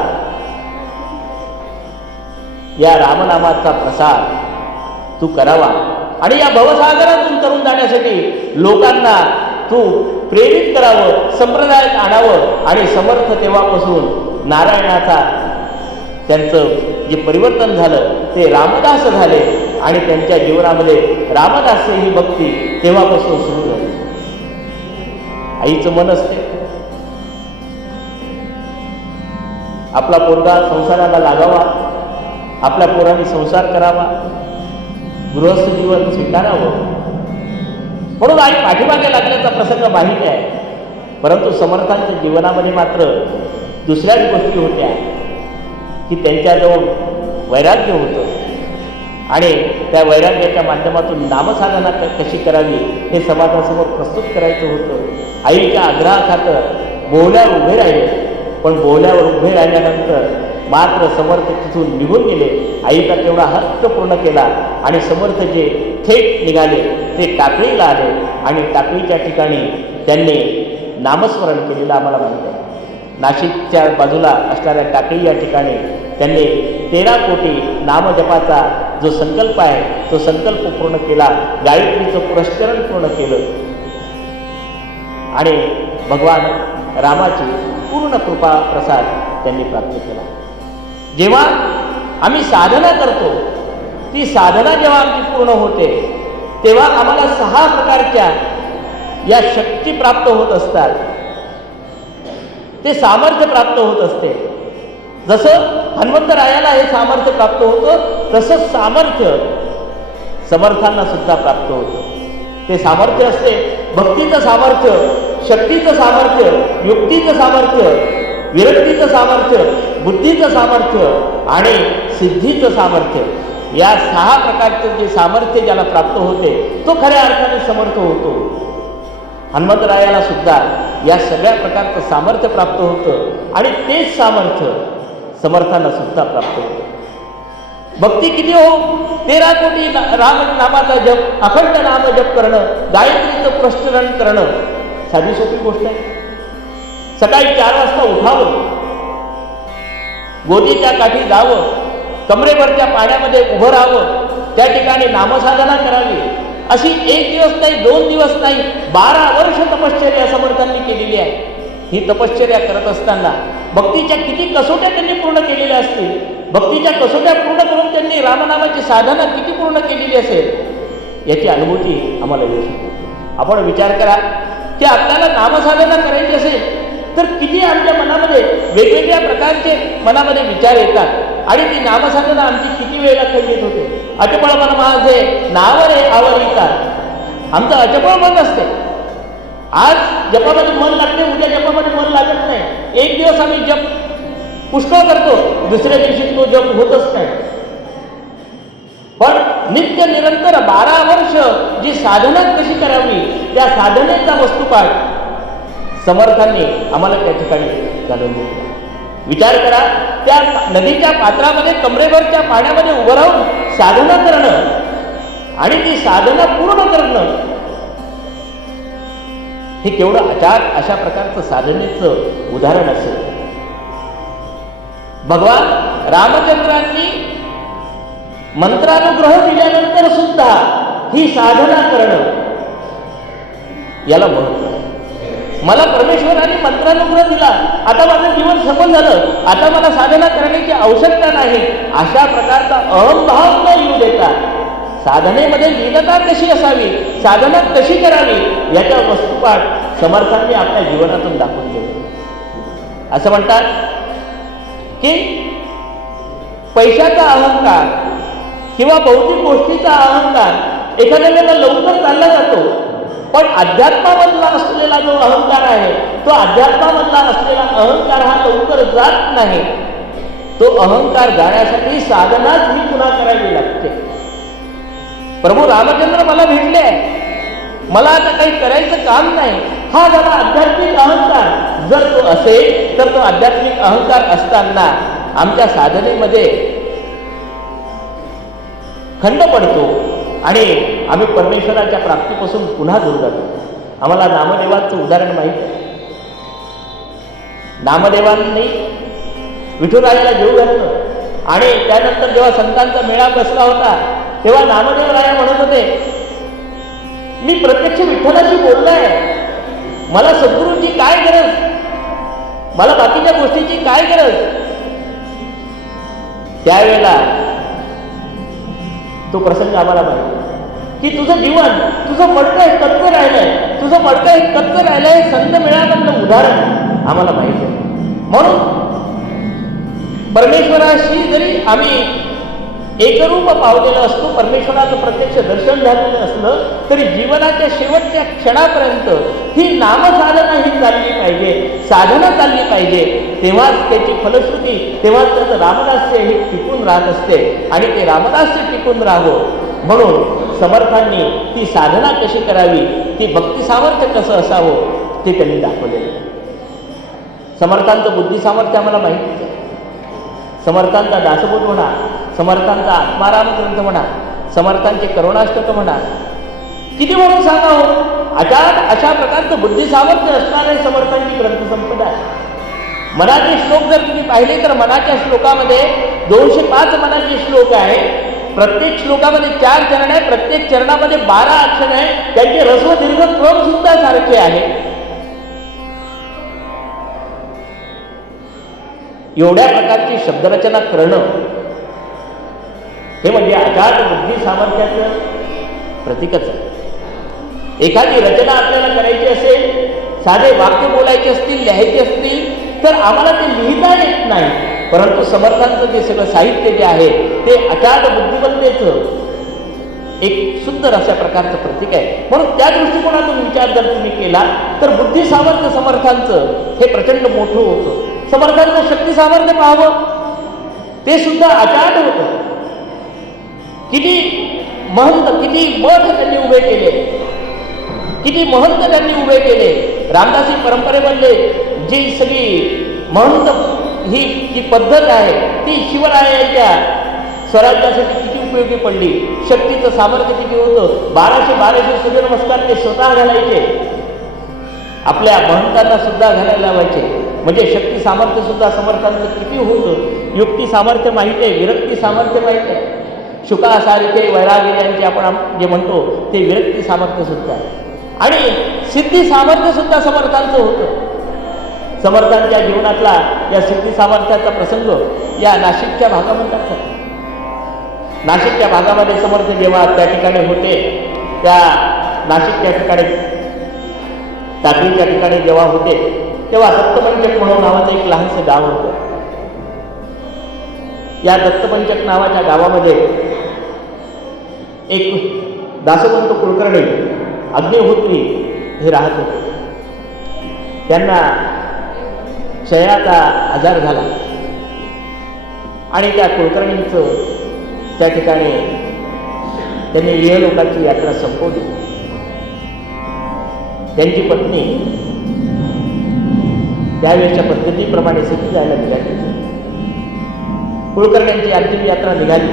या रामनामाचा प्रसार तू करावा आणि या भवसागरातून तरुण जाण्यासाठी लोकांना तू प्रेरित करावं, संप्रदायात आणावं. आणि समर्थ तेव्हापासून नारायणाचा त्यांचं जे परिवर्तन झालं ते रामदास झाले आणि त्यांच्या जीवनामध्ये रामदास ही भक्ती तेव्हापासून सुरू झाली. आईचं मन असते, आपला पोरगा संसाराला लागावा, आपल्या पोरांनी संसार करावा, गृहस्थ जीवन स्वीकारावं म्हणून आई पाठीमागे लागण्याचा प्रसंग माहिती आहे. परंतु समर्थांच्या जीवनामध्ये मात्र दुसऱ्याच गोष्टी होत्या की त्यांच्याजवळ वैराग्य होतं आणि त्या वैराग्याच्या माध्यमातून नामसाधना कशी करावी हे समाजासमोर प्रस्तुत करायचं होतं. आईच्या आग्रहाखातर बोहल्यावर उभे राहिले, पण बोहल्यावर उभे राहिल्यानंतर मात्र समर्थ तिथून निघून गेले. आईचा तेवढा हक्क पूर्ण केला आणि समर्थ जे थेट निघाले ते टाकळीला आले आणि टाकळीच्या ठिकाणी त्यांनी नामस्मरण केलेलं आम्हाला माहिती आहे. नाशिकच्या बाजूला असणाऱ्या टाकळी या ठिकाणी त्यांनी 13 कोटी नामजपाचा जो संकल्प आहे तो संकल्प पूर्ण केला, गायत्रीचं पुरस्करण पूर्ण केलं आणि भगवान रामाची पूर्ण कृपा प्रसाद त्यांनी प्राप्त केला. जेव्हा आम्ही साधना करतो ती साधना जेव्हा आमची पूर्ण होते तेव्हा आम्हाला 6 प्रकारच्या या शक्ती प्राप्त होत असतात, ते सामर्थ्य प्राप्त होत असते. जसं हनुमंतरायाला हे सामर्थ्य प्राप्त होतं तसं सामर्थ्य समर्थांना सुद्धा प्राप्त होतं. ते सामर्थ्य असते भक्तीचं सामर्थ्य, शक्तीचं सामर्थ्य, युक्तीचं सामर्थ्य, विरक्तीचं सामर्थ्य, बुद्धीचं सामर्थ्य आणि सिद्धीचं सामर्थ्य. या 6 प्रकारचं जे सामर्थ्य ज्याला प्राप्त होते तो खऱ्या अर्थाने समर्थ होतो. हनुमंतरायाला सुद्धा या सगळ्या प्रकारचं सामर्थ्य प्राप्त होतं आणि तेच सामर्थ्य समर्थांना सुद्धा प्राप्त होतं. भक्ती किती हो, 13 कोटी राम नामाचा जप, अखंड नाम जप करणं, गायत्रीचं पुरस्करण करणं साधी सोपी गोष्ट आहे. सकाळी 4 वाजता उठावं, गोदीच्या काठी जावं, कमरेवरच्या पाण्यामध्ये उभं राहावं, त्या ठिकाणी नामसाधना करावी. अशी 1 दिवस नाही, 2 दिवस नाही, 12 वर्ष तपश्चर्या समर्थांनी केलेली आहे. ही तपश्चर्या करत असताना भक्तीच्या किती कसोट्या त्यांनी पूर्ण केलेल्या असतील, भक्तीच्या कसोट्या पूर्ण करून त्यांनी रामनामाची साधना किती पूर्ण केलेली असेल याची अनुभूती आम्हाला येऊ शकते. आपण विचार करा की आपल्याला नामसाधना करायची असेल तर किती आमच्या मनामध्ये वेगवेगळ्या प्रकारचे मनामध्ये विचार येतात आणि ती नामसाधना आमची किती वेळेला खंडित होते. अचपळ मन माझे नाव रे आवरिता, आमचं अचपळ मन असते. आज जपामध्ये मन लागते, उद्या जपामध्ये मन लागत नाही. 1 दिवस आम्ही जप पुष्कळ करतो, दुसऱ्या दिवशी तो जप होतच नाही. पण नित्य निरंतर 12 वर्ष जी साधना कशी करावी त्या साधनेचा वस्तुपाठ समर्थांनी आम्हाला त्या ठिकाणी घालून दिलं. विचार करा, त्या नदीच्या पात्रामध्ये कमरेवरच्या पाण्यामध्ये उभं राहून साधना करणं आणि ती साधना पूर्ण करणं हे केवढं अशा प्रकारचं साधनेचं उदाहरण असेल. भगवान रामचंद्रांनी मंत्रानुग्रह दिल्यानंतर सुद्धा ही साधना करणं याला महत्व आहे. मला परमेश्वराने मंत्रानुग्रह दिला, आता माझं जीवन सफल झालं, आता मला साधना करण्याची आवश्यकता नाही, अशा प्रकारचा अहंभाव न येऊ देता साधनेमध्ये लीनता कशी असावी, साधना कशी करावी याच्या वस्तुपाठ समर्थांनी आपल्या जीवनातून दाखवून दिले. असं म्हणतात की पैशाचा अहंकार किंवा भौतिक गोष्टीचा अहंकार एखाद्या वेळेला लवकर चालला जातो, पण अध्यात्मामधला असलेला जो अहंकार आहे, तो अध्यात्मामधला असलेला अहंकार हा लवकर जात नाही. तो अहंकार जाण्यासाठी साधनाच ही पुन्हा करावी लागते. प्रभू रामचंद्र मला भेटले, मला आता काही करायचं काम नाही, हा झाला आध्यात्मिक अहंकार. जर तो असेल तर तो आध्यात्मिक अहंकार असताना आमच्या साधनेमध्ये खंड पडतो आणि आम्ही परमेश्वराच्या प्राप्तीपासून पुन्हा दूर जातो. आम्हाला नामदेवांचं उदाहरण माहिती आहे. नामदेवांनी विठुरायाला जीव घातलं आणि त्यानंतर जेव्हा संतांचा मेळा बसला होता तेव्हा नामदेव राया म्हणत होते, मी प्रत्यक्ष विठ्ठलाशी बोललोय, मला सद्गुरूंची काय गरज, मला बाकीच्या गोष्टीची काय गरज. त्यावेळेला तो प्रसंग आम्हाला माहिती की तुझं जीवन, तुझं मडकं हे कच्चं राहिलंय, तुझं मडकं हे कच्चं राहिलंय, संत मेळामधलं उदाहरण आम्हाला माहिती आहे. म्हणून परमेश्वराशी जरी आम्ही एकरूप पावलेलं असतो, परमेश्वराचं प्रत्यक्ष दर्शन झालेलं असलं तरी जीवनाच्या शेवटच्या क्षणापर्यंत ही नामसाधना ही चालली पाहिजे, साधना चालली पाहिजे. तेव्हाच त्याची फलश्रुती, तेव्हाच त्याचं रामदास्य हे टिकून राहत असते आणि ते रामदास्य टिकून राहावं म्हणून समर्थांनी ती साधना कशी करावी, ती भक्ती सामर्थ्य कसं असावं ते त्यांनी दाखवलेलं. समर्थांचं बुद्धी सामर्थ्य आम्हाला माहितीच आहे. समर्थांचा दासबोध म्हणा, समर्थांचा आत्माराम ग्रंथ म्हणा, समर्थांचे करुणाष्टक म्हणा, किती म्हणून सांगावं. अशा प्रकारचं बुद्धी सामर्थ्य असणारे समर्थांची ग्रंथसंपदा आहे. मनाचे श्लोक जर तुम्ही पाहिले तर मनाच्या श्लोकामध्ये 205 मनाचे श्लोक आहे. प्रत्येक श्लोकामध्ये 4 चरण आहे, प्रत्येक चरणामध्ये 12 अक्षर आहे, त्यांचे रस्व दीर्घ क्रम सुद्धा सारखे आहे. एवढ्या प्रकारची शब्दरचना करणं हे म्हणजे अगाध बुद्धी सामर्थ्याचं प्रतीकच आहे. एखादी रचना आपल्याला करायची असेल, साधे वाक्य बोलायचे असतील, लिहायचे असतील तर आम्हाला ते लिहिता येत नाही, परंतु समर्थांचं जे सगळं साहित्य जे आहे ते अगाध बुद्धिमत्तेचं एक सुंदर अशा प्रकारचं प्रतीक आहे. म्हणून त्या दृष्टिकोनातून विचार जर तुम्ही केला तर बुद्धी सामर्थ्य समर्थांचं हे प्रचंड मोठं होतं. समर्थांचं शक्ती सामर्थ्य पाहावं, ते सुद्धा अगाध होतं. किती महंत, किती मठ त्यांनी उभे केले, किती महंत त्यांनी उभे केले. रामदासी परंपरेमधले जी सगळी महंत ही जी पद्धत आहे ती शिवरायांच्या स्वराज्यासाठी किती उपयोगी पडली. शक्तीचं सामर्थ्य किती होतं. 1200 सूर्यनमस्कार ते स्वतः घालायचे, आपल्या महंतांना सुद्धा घालायला लावायचे. म्हणजे शक्ती सामर्थ्य सुद्धा समर्थांचं किती होतं. युक्ती सामर्थ्य माहिती आहे, विरक्ती सामर्थ्य माहिती आहे. शुकासारखे वैरागी यांचे आपण जे म्हणतो ते विरक्ती सामर्थ्य सुद्धा आहे. आणि सिद्धी सामर्थ्य सुद्धा समर्थांचं होतं. समर्थांच्या जीवनातला या सिद्धी सामर्थ्याचा प्रसंग या नाशिकच्या भागामध्ये, नाशिकच्या भागामध्ये समर्थ जेव्हा त्या ठिकाणी होते, त्या नाशिकच्या ठिकाणी टाकळीच्या ठिकाणी जेव्हा होते तेव्हा दत्तपंचक म्हणून नावाचं एक लहानसं गाव होतं. या दत्तपंचक नावाच्या गावामध्ये एक दासवंत कुलकर्णी अग्निहोत्री हे राहत होते. त्यांना क्षयाचा आजार झाला आणि त्या कुलकर्णींचं त्या ठिकाणी त्यांनी इहलोकाची यात्रा संपवली. त्यांची पत्नी त्यावेळेच्या पद्धतीप्रमाणे सती जायला निघाली. कुलकर्ण्यांची अंतिम यात्रा निघाली.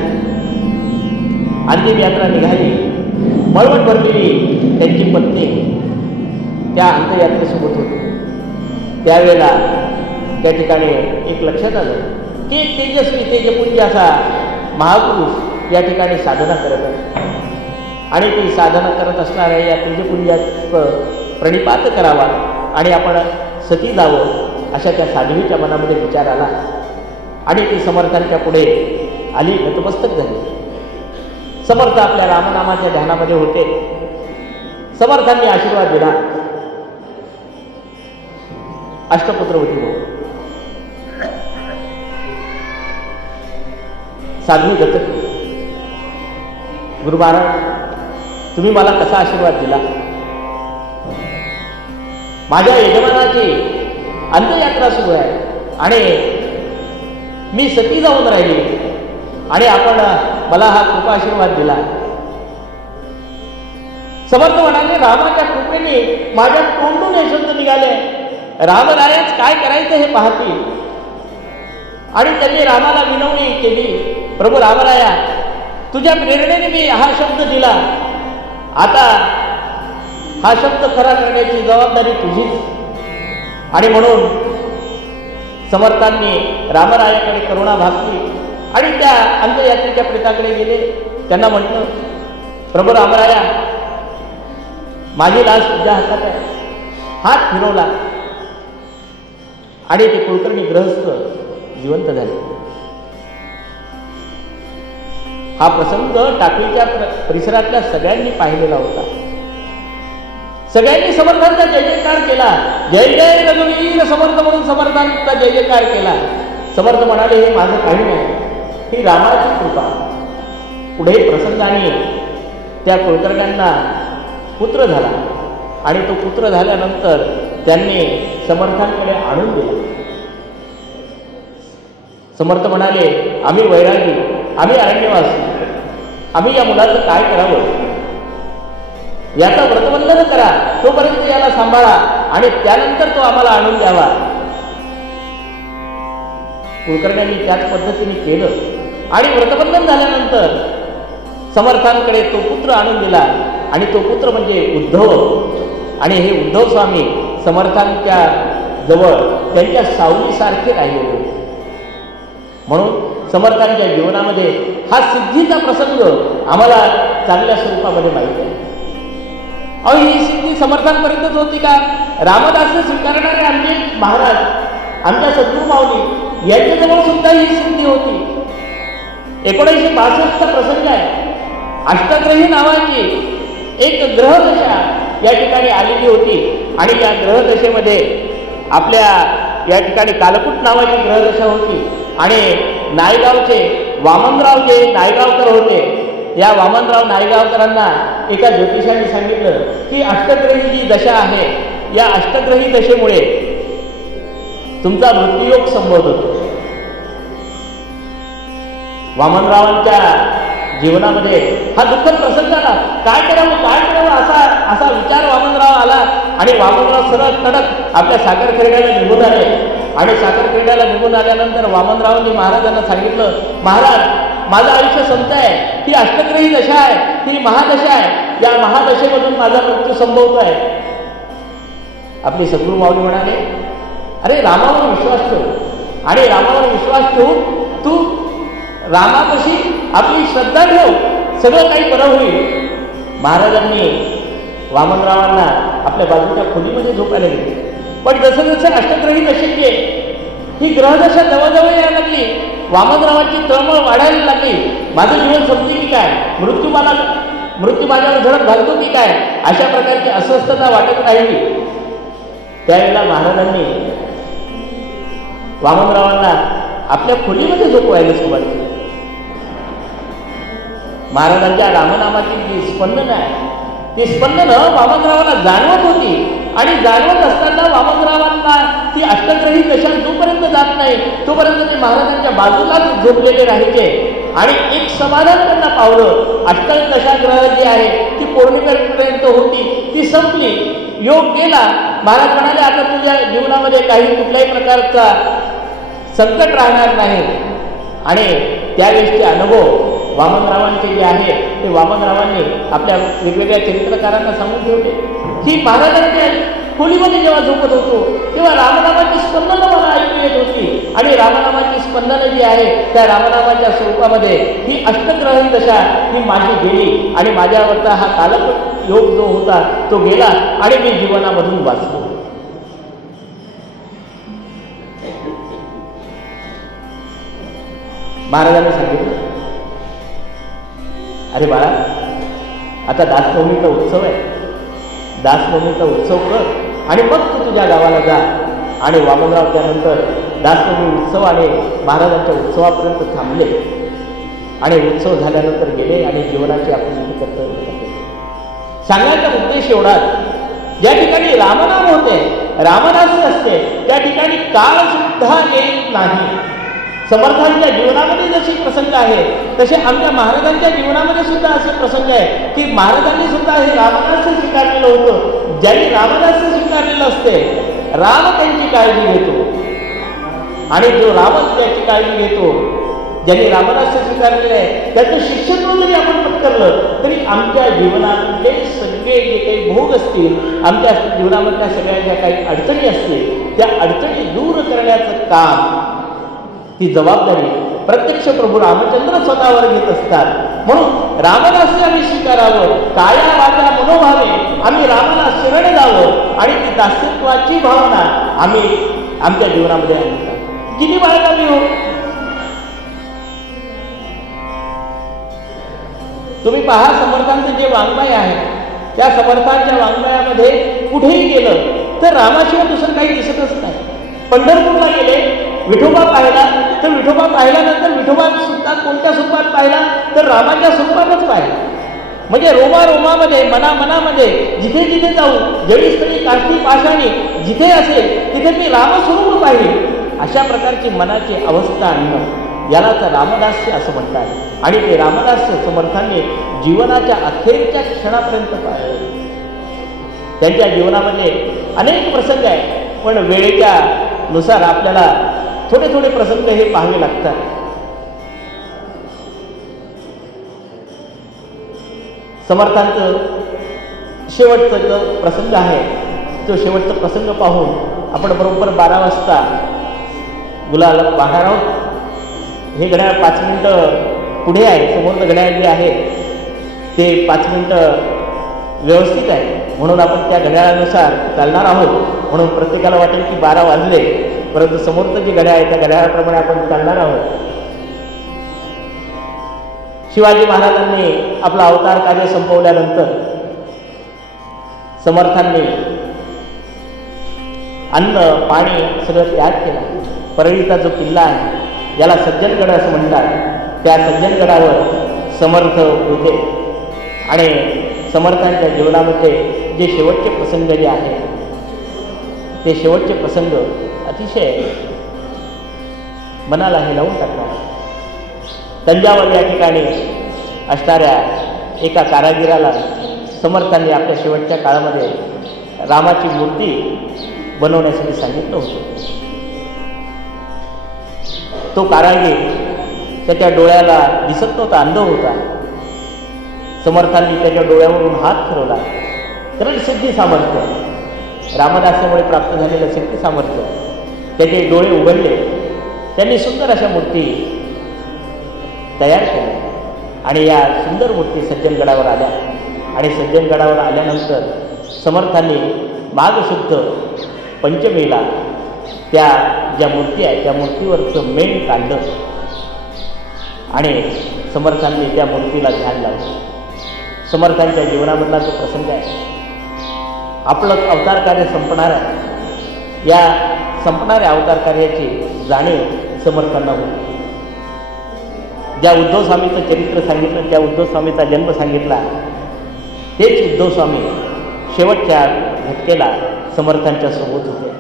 अंतिम यात्रा निघाली. मळवट भरलेली त्यांची पत्नी त्या अंत्ययात्रेसोबत होती. त्यावेळेला त्या ठिकाणी एक लक्षात आलं की एक तेजस्वी तेजपुंज असा महापुरुष या ठिकाणी साधना करत आहे आणि ती साधना करत असणाऱ्या या तेजपुंजाचं प्रणिपात करावा आणि आपण सती जावं अशा त्या साध्वीच्या मनामध्ये विचार आला आणि ती समर्थांच्या पुढे आली, नतमस्तक झाली. समर्थ आपल्या रामनामाच्या ध्यानामध्ये होते. समर्थांनी आशीर्वाद दिला. अष्टपुत्रवती भाऊ साध्वी दत्तक, गुरु महाराज तुम्ही मला कसा आशीर्वाद दिला? माझ्या यजमानाची अंत्ययात्रा सुरू आहे आणि मी सती जाऊन राहिली आणि आपण मला हा कृपा आशीर्वाद दिला. समर्थ म्हणाले, रामाच्या कृपेने माझ्या तोंडून हे शब्द निघाले. रामरायाच काय करायचं हे पाहतील. आणि त्यांनी रामाला विनवणी केली, प्रभू रामराया तुझ्या प्रेरणेने मी हा शब्द दिला, आता हा शब्द खरा करण्याची जबाबदारी तुझीच. आणि म्हणून समर्थांनी रामरायाकडे करुणा भागली आणि त्या अंत्ययात्रेच्या प्रेताकडे गेले. त्यांना म्हटलं, प्रभू रामराया माझी लाश तुझ्या हातात आहे. हात फिरवला आणि ते कुलकर्णी गृहस्थ जिवंत झाले. हा प्रसंग टाकळीच्या परिसरातल्या सगळ्यांनी पाहिलेला होता. सगळ्यांनी समर्थांचा जय जयकार केला. जय जय रघुवीर समर्थ म्हणून समर्थांचा जय जयकार केला. समर्थ म्हणाले, हे माझं काही नाही, ही रामाची कृपा. पुढे प्रसंगाने त्या कुलकर्ण्यांना पुत्र झाला आणि तो पुत्र झाल्यानंतर त्यांनी समर्थांकडे आणून दिला. समर्थ म्हणाले, आम्ही वैरागी, आम्ही अरण्यवासी, आम्ही या मुलाचं काय करावं? याचं व्रतबंधन करा, तोपर्यंत याला सांभाळा आणि त्यानंतर तो आम्हाला आणून द्यावा. कुलकर्ण्यांनी त्याच पद्धतीने केलं आणि व्रतबंधन झाल्यानंतर समर्थांकडे तो पुत्र आणून दिला आणि तो पुत्र म्हणजे उद्धव. आणि हे उद्धव स्वामी समर्थांच्या जवळ त्यांच्या सावलीसारखे राहिलेले होते. म्हणून समर्थांच्या जीवनामध्ये हा सिद्धीचा प्रसंग आम्हाला चांगल्या स्वरूपामध्ये माहिती आहे. अहो, ही सिद्धी समर्थांपर्यंतच होती का? रामदास स्वीकारणारे आमचे महाराज, आमच्या सद्गुरू माऊली यांच्याजवळ सुद्धा ही सिद्धी होती. 1962चा प्रसंग आहे. अष्टग्रही नावाची एक ग्रहदशा या ठिकाणी आलेली होती आणि या ग्रहदशेमध्ये आपल्या या ठिकाणी कालकूट नावाची ग्रहदशा होती आणि नायगावचे वामनराव जे नायगावकर होते, या वामनराव नायगावकरांना एका ज्योतिषाने सांगितलं की अष्टग्रही जी दशा आहे, या अष्टग्रही दशेमुळे तुमचा मृत्यूयोग संभवत होतो. वामनरावांच्या जीवनामध्ये हा दुःखद प्रसंग आला. काय करावं असा विचार वामनराव आला आणि वामनराव सरळ कडक आपल्या साखर खेरड्याला निघून आले. आणि साखर खेरड्याला निघून आल्यानंतर वामनरावांनी महाराजांना सांगितलं, महाराज माझं आयुष्य संपत आहे, ही अष्टग्रही दशा आहे, ही महादशा आहे, या महादशेमधून माझा मृत्यू संभवतो आहे. आपले सद्गुरू माऊली म्हणाले, अरे रामावर विश्वास ठेव आणि रामावर विश्वास ठेवून तू रामापाशी आपली श्रद्धा ठेव, सगळं काही बरं होईल. महाराजांनी वामनरावांना आपल्या बाजूच्या खोलीमध्ये झोपायला दिले. पण जसं जसं अष्टग्रही दशेची ही ग्रहदशा जवळजवळ यायला लागली, वामनरावांची तळमळ वाढायला लागली. माझं जीवन संपते की काय, मृत्यू माझ्यावर झडप घालतो की काय, अशा प्रकारची अस्वस्थता वाटत राहिली. त्यावेळेला महाराजांनी वामनरावांना आपल्या खोलीमध्ये झोपवायला सुरुवात केली. महाराजांच्या रामनामाची जी स्पंदन आहे, ती स्पंदनं वामनरावांना जाणवत होती आणि जाणवत असताना वामनरावांना ती अष्टग्रही दशा जोपर्यंत जात नाही तोपर्यंत ते महाराजांच्या बाजूलाच झोपलेले राहायचे. आणि एक समाधान त्यांना पावलं, अष्टदशा ग्रह जी आहे ती पौर्णिमेपर्यंत होती ती संपली, योग गेला. महाराज म्हणाले आता तुझ्या जीवनामध्ये काही कुठल्याही प्रकारचा संकट राहणार नाही. आणि त्यावेळेसचे अनुभव वामनरावांचे जे आहे ते वामनरावांनी आपल्या वेगवेगळ्या चरित्रकारांना सांगून ठेवले की महाराजांच्या खोलीमध्ये जेव्हा झोपत होतो तेव्हा रामनामाची स्पंदनं मला ऐकू येत होती. आणि रामनामाची स्पंदनं जी आहे त्या रामनामाच्या स्वरूपामध्ये ही अष्टग्रहण दशा ही माझी गेली आणि माझ्यावरचा हा कालक योग जो होता तो गेला आणि मी जीवनामधून वाचलो. महाराजांनी सांगितलं, अरे बाळा आता दासनवमीचा उत्सव आहे, दासनवमीचा उत्सव कर आणि मग तू तुझ्या गावाला जा. आणि वामनराव त्यानंतर दासनवमी उत्सवाने महाराजांच्या उत्सवापर्यंत थांबले आणि उत्सव झाल्यानंतर गेले आणि जीवनाची आपली कर्तव्य केले. सांगायचा उद्देश एवढाच, ज्या ठिकाणी रामनाम होते, रामदास असते त्या ठिकाणी काळ सुद्धा येत नाही. समर्थांच्या जीवनामध्ये जसे प्रसंग आहे तसे आमच्या महाराजांच्या जीवनामध्ये सुद्धा असे प्रसंग आहे की महाराजांनी सुद्धा हे रामदास स्वीकारलेलं होतं. ज्यांनी रामदास स्वीकारलेलं असते राम त्यांची काळजी घेतो आणि जो रामच त्याची काळजी घेतो, ज्यांनी रामदास स्वीकारलेलं आहे त्याचं शिष्यत्व जरी आपण पत्करलं तरी आमच्या जीवनातले सगळे जे काही भोग असतील, आमच्या जीवनामधल्या सगळ्या ज्या काही अडचणी असतील त्या अडचणी दूर करण्याचं काम, ती जबाबदारी प्रत्यक्ष प्रभू रामचंद्र स्वतःवर घेत असतात. म्हणून रामदास आम्ही स्वीकारावं, काया वाचा मनोभावे आम्ही रामाला शरण जावं आणि ती दासत्वाची भावना आम्ही आमच्या जीवनामध्ये आणली. किती बाळगावी हो. तुम्ही पहा समर्थांचं जे वाङ्मय आहे त्या समर्थांच्या वाङ्मयामध्ये कुठेही गेलं तर रामाशिवाय दुसरं काही दिसतच नाही. पंढरपूरला गेले, विठोबा पाहिला तर विठोबा पाहिल्यानंतर विठोबा सुद्धा कोणत्या स्वरूपात पाहिला तर रामाच्या स्वरूपातच पाहिला. म्हणजे रोमामध्ये मनामध्ये जिथे जिथे जाऊ, जळीस्थळी काष्टी पाषाणी जिथे असेल तिथे मी रामस्वरूप पाहिली. अशा प्रकारची मनाची अवस्था आणणं यालाच रामदास्य असं म्हणतात. आणि ते रामदास्य समर्थांनी जीवनाच्या अखेरच्या क्षणापर्यंत पाहिलं. त्यांच्या जीवनामध्ये अनेक प्रसंग आहेत पण वेळेच्या नुसार आपल्याला थोडे थोडे प्रसंग हे पाहावे लागतात. समर्थांचं शेवटचा जो प्रसंग आहे तो शेवटचा प्रसंग पाहून आपण बरोबर 12 वाजता गुलाल वाहणार आहोत. हे घड्याळ 5 मिनिटं पुढे आहे, समोरचं घड्याळ जे आहे ते 5 मिनिटं व्यवस्थित आहे म्हणून आपण त्या घड्याळानुसार चालणार आहोत. म्हणून प्रत्येकाला वाटेल की 12 वाजले, परंतु समोरचं जे घड्याळ आहे त्या घड्याळाप्रमाणे आपण चालणार आहोत. शिवाजी महाराजांनी आपला अवतार कार्य संपवल्यानंतर समर्थांनी अन्न पाणी सगळं त्याग केला. परळीचा जो किल्ला आहे याला सज्जनगड असं म्हणतात, त्या सज्जनगडावर समर्थ होते. आणि समर्थांच्या जीवनामध्ये जे शेवटचे प्रसंग जे आहेत ते शेवटचे प्रसंग अतिशय मनाला हेलावून टाकणार. तंजावर या ठिकाणी असणाऱ्या एका कारागिराला समर्थांनी आपल्या शेवटच्या काळामध्ये रामाची मूर्ती बनवण्यासाठी सांगितलं होतं. तो कारागीर त्याच्या डोळ्याला दिसत नव्हता, अंध होता. समर्थांनी त्याच्या डोळ्यावरून हात फिरवला. कारण सिद्धी सामर्थ्य, रामदासामुळे प्राप्त झालेलं सिद्धी सामर्थ्य, त्याचे डोळे उघडले. त्यांनी सुंदर अशा मूर्ती तयार केल्या आणि या सुंदर मूर्ती सज्जनगडावर आल्या. आणि सज्जनगडावर आल्यानंतर समर्थांनी माघशुद्ध पंचमीला त्या ज्या मूर्ती आहेत त्या मूर्तीवरचं मेण काढलं आणि समर्थांनी त्या मूर्तीला ध्यान लावलं. समर्थांच्या जीवनामधला जो प्रसंग आहे, आपलं अवतार कार्य संपणार आहे, या संपणाऱ्या अवतार कार्याची जाणीव समर्थांना होती. ज्या उद्धव स्वामीचं चरित्र सांगितलं, ज्या उद्धव स्वामीचा जन्म सांगितला, तेच उद्धव स्वामी शेवटच्या घटकेला समर्थांच्या सोबत होते.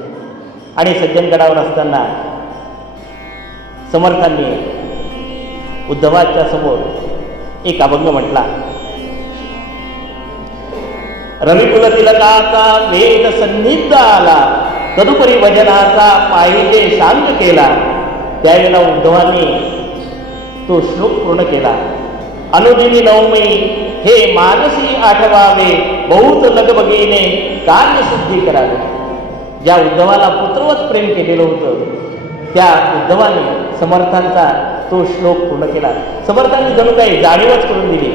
आणि सज्जनगडावर असताना समर्थांनी उद्धवाच्या समोर एक अभंग म्हटला. रविकुल तिलकाचा वेद सन्निध आला, तदुपरी भजनाचा पाहिजे सांग केला. त्यावेळेला उद्धवांनी तो श्लोक पूर्ण केला. अनुदिनी नवमी हे मानसी आठवावे, बहुत लगबगीने कार्यसिद्धी करावे. ज्या उद्धवाला पुत्रवत प्रेम केलेलं होतं त्या उद्धवाने समर्थांचा तो श्लोक पूर्ण केला. समर्थांनी जणू काही जाणीवच करून दिली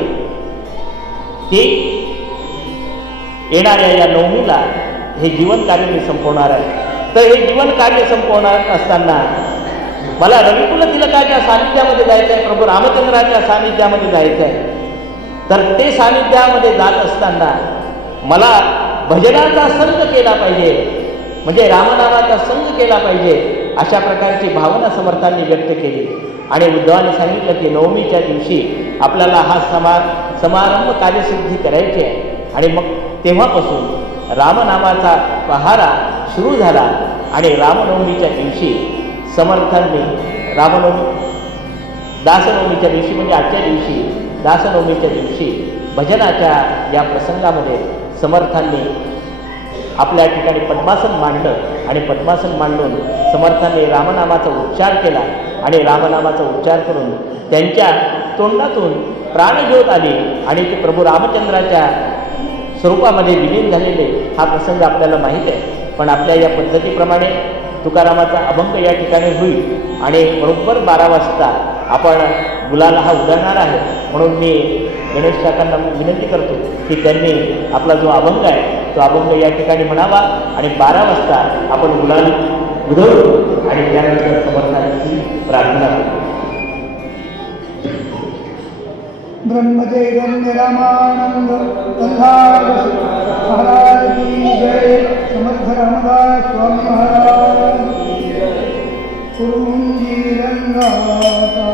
की येणाऱ्या या नवमीला हे जीवन कार्य मी संपवणार आहे. तर हे जीवन कार्य संपवणार असताना मला रविकुल तिलकाच्या सानिध्यामध्ये जायचं आहे, प्रभू रामचंद्राच्या सानिध्यामध्ये जायचं आहे. तर ते सानिध्यामध्ये जात असताना मला भजनाचा संग केला पाहिजे, म्हणजे रामनामाचा संग केला पाहिजे, अशा प्रकारची भावना समर्थांनी व्यक्त केली. आणि उद्धवाने सांगितलं की नवमीच्या दिवशी आपल्याला हा समारंभ कार्यसिद्धी करायची आहे. आणि मग तेव्हापासून रामनामाचा पहारा सुरू झाला. आणि रामनवमीच्या दिवशी समर्थांनी दासनवमीच्या दिवशी म्हणजे आजच्या दिवशी दासनवमीच्या दिवशी भजनाच्या या प्रसंगामध्ये समर्थांनी आपल्या ठिकाणी पद्मासन मांडलं. आणि पद्मासन मांडून समर्थांनी रामनामाचा उच्चार केला. आणि रामनामाचा उच्चार करून त्यांच्या तोंडातून प्राणज्योत आली आणि ते प्रभू रामचंद्राच्या स्वरूपामध्ये विलीन झालेले हा प्रसंग आपल्याला माहीत आहे. पण आपल्या या पद्धतीप्रमाणे तुकारामाचा अभंग या ठिकाणी होईल आणि बरोबर 12 वाजता आपण गुलाल हा उधळणार आहे. म्हणून मी गणेश काकांना विनंती करतो की त्यांनी आपला जो अभंग आहे तो अभंग या ठिकाणी म्हणावा आणि 12 वाजता आपण गुलाल उधळू आणि त्यानंतर समर्थांची प्रार्थना करू. ब्रह्मदेवं रामानंद महाराज की जय. समर्थ रामदास स्वामी महाराज कुरुंजी रंगाचा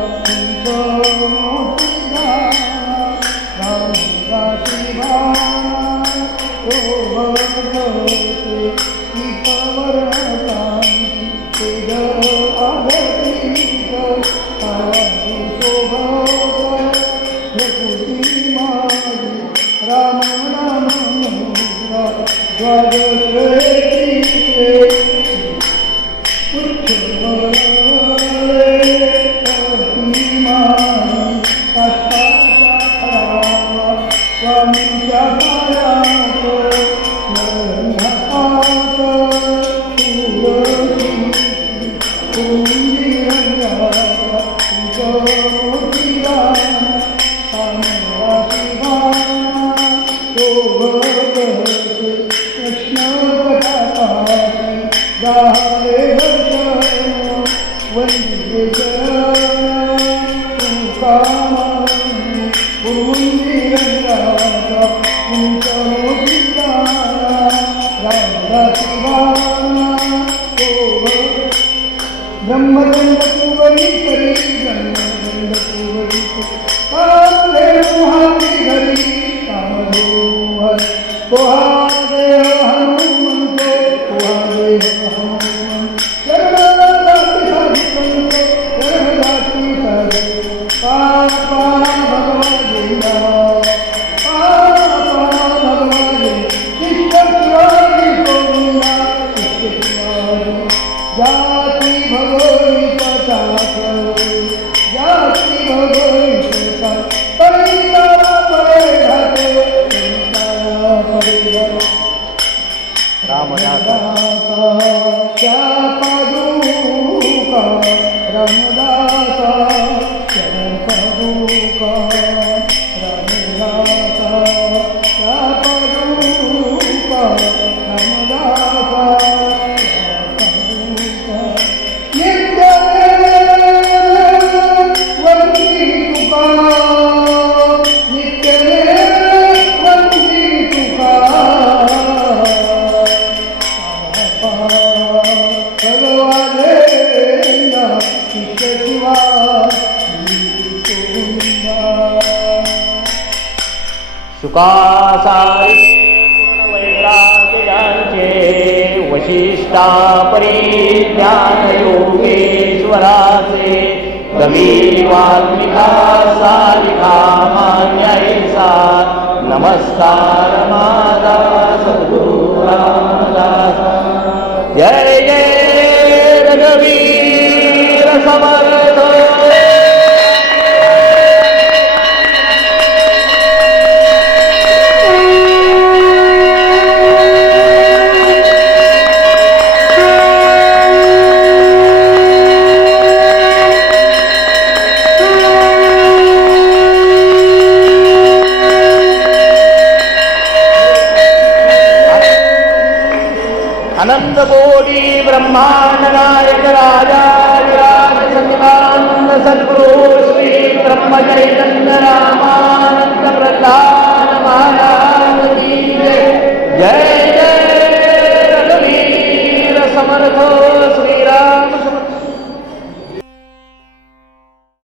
वशिष्ठा परिज्ञान योगेश्वराचे कवी वाल्मिका सारिका मान्यायचा नमस्कार माझा सद्गुरु रामदास. जय जय रघुवीर समर्थ. अनंत कोटी ब्रह्मांड नायक राजा विराज सचिदानंद सद्गुरु श्री ब्रह्म चैतन्य रामानंद प्रधान महाराज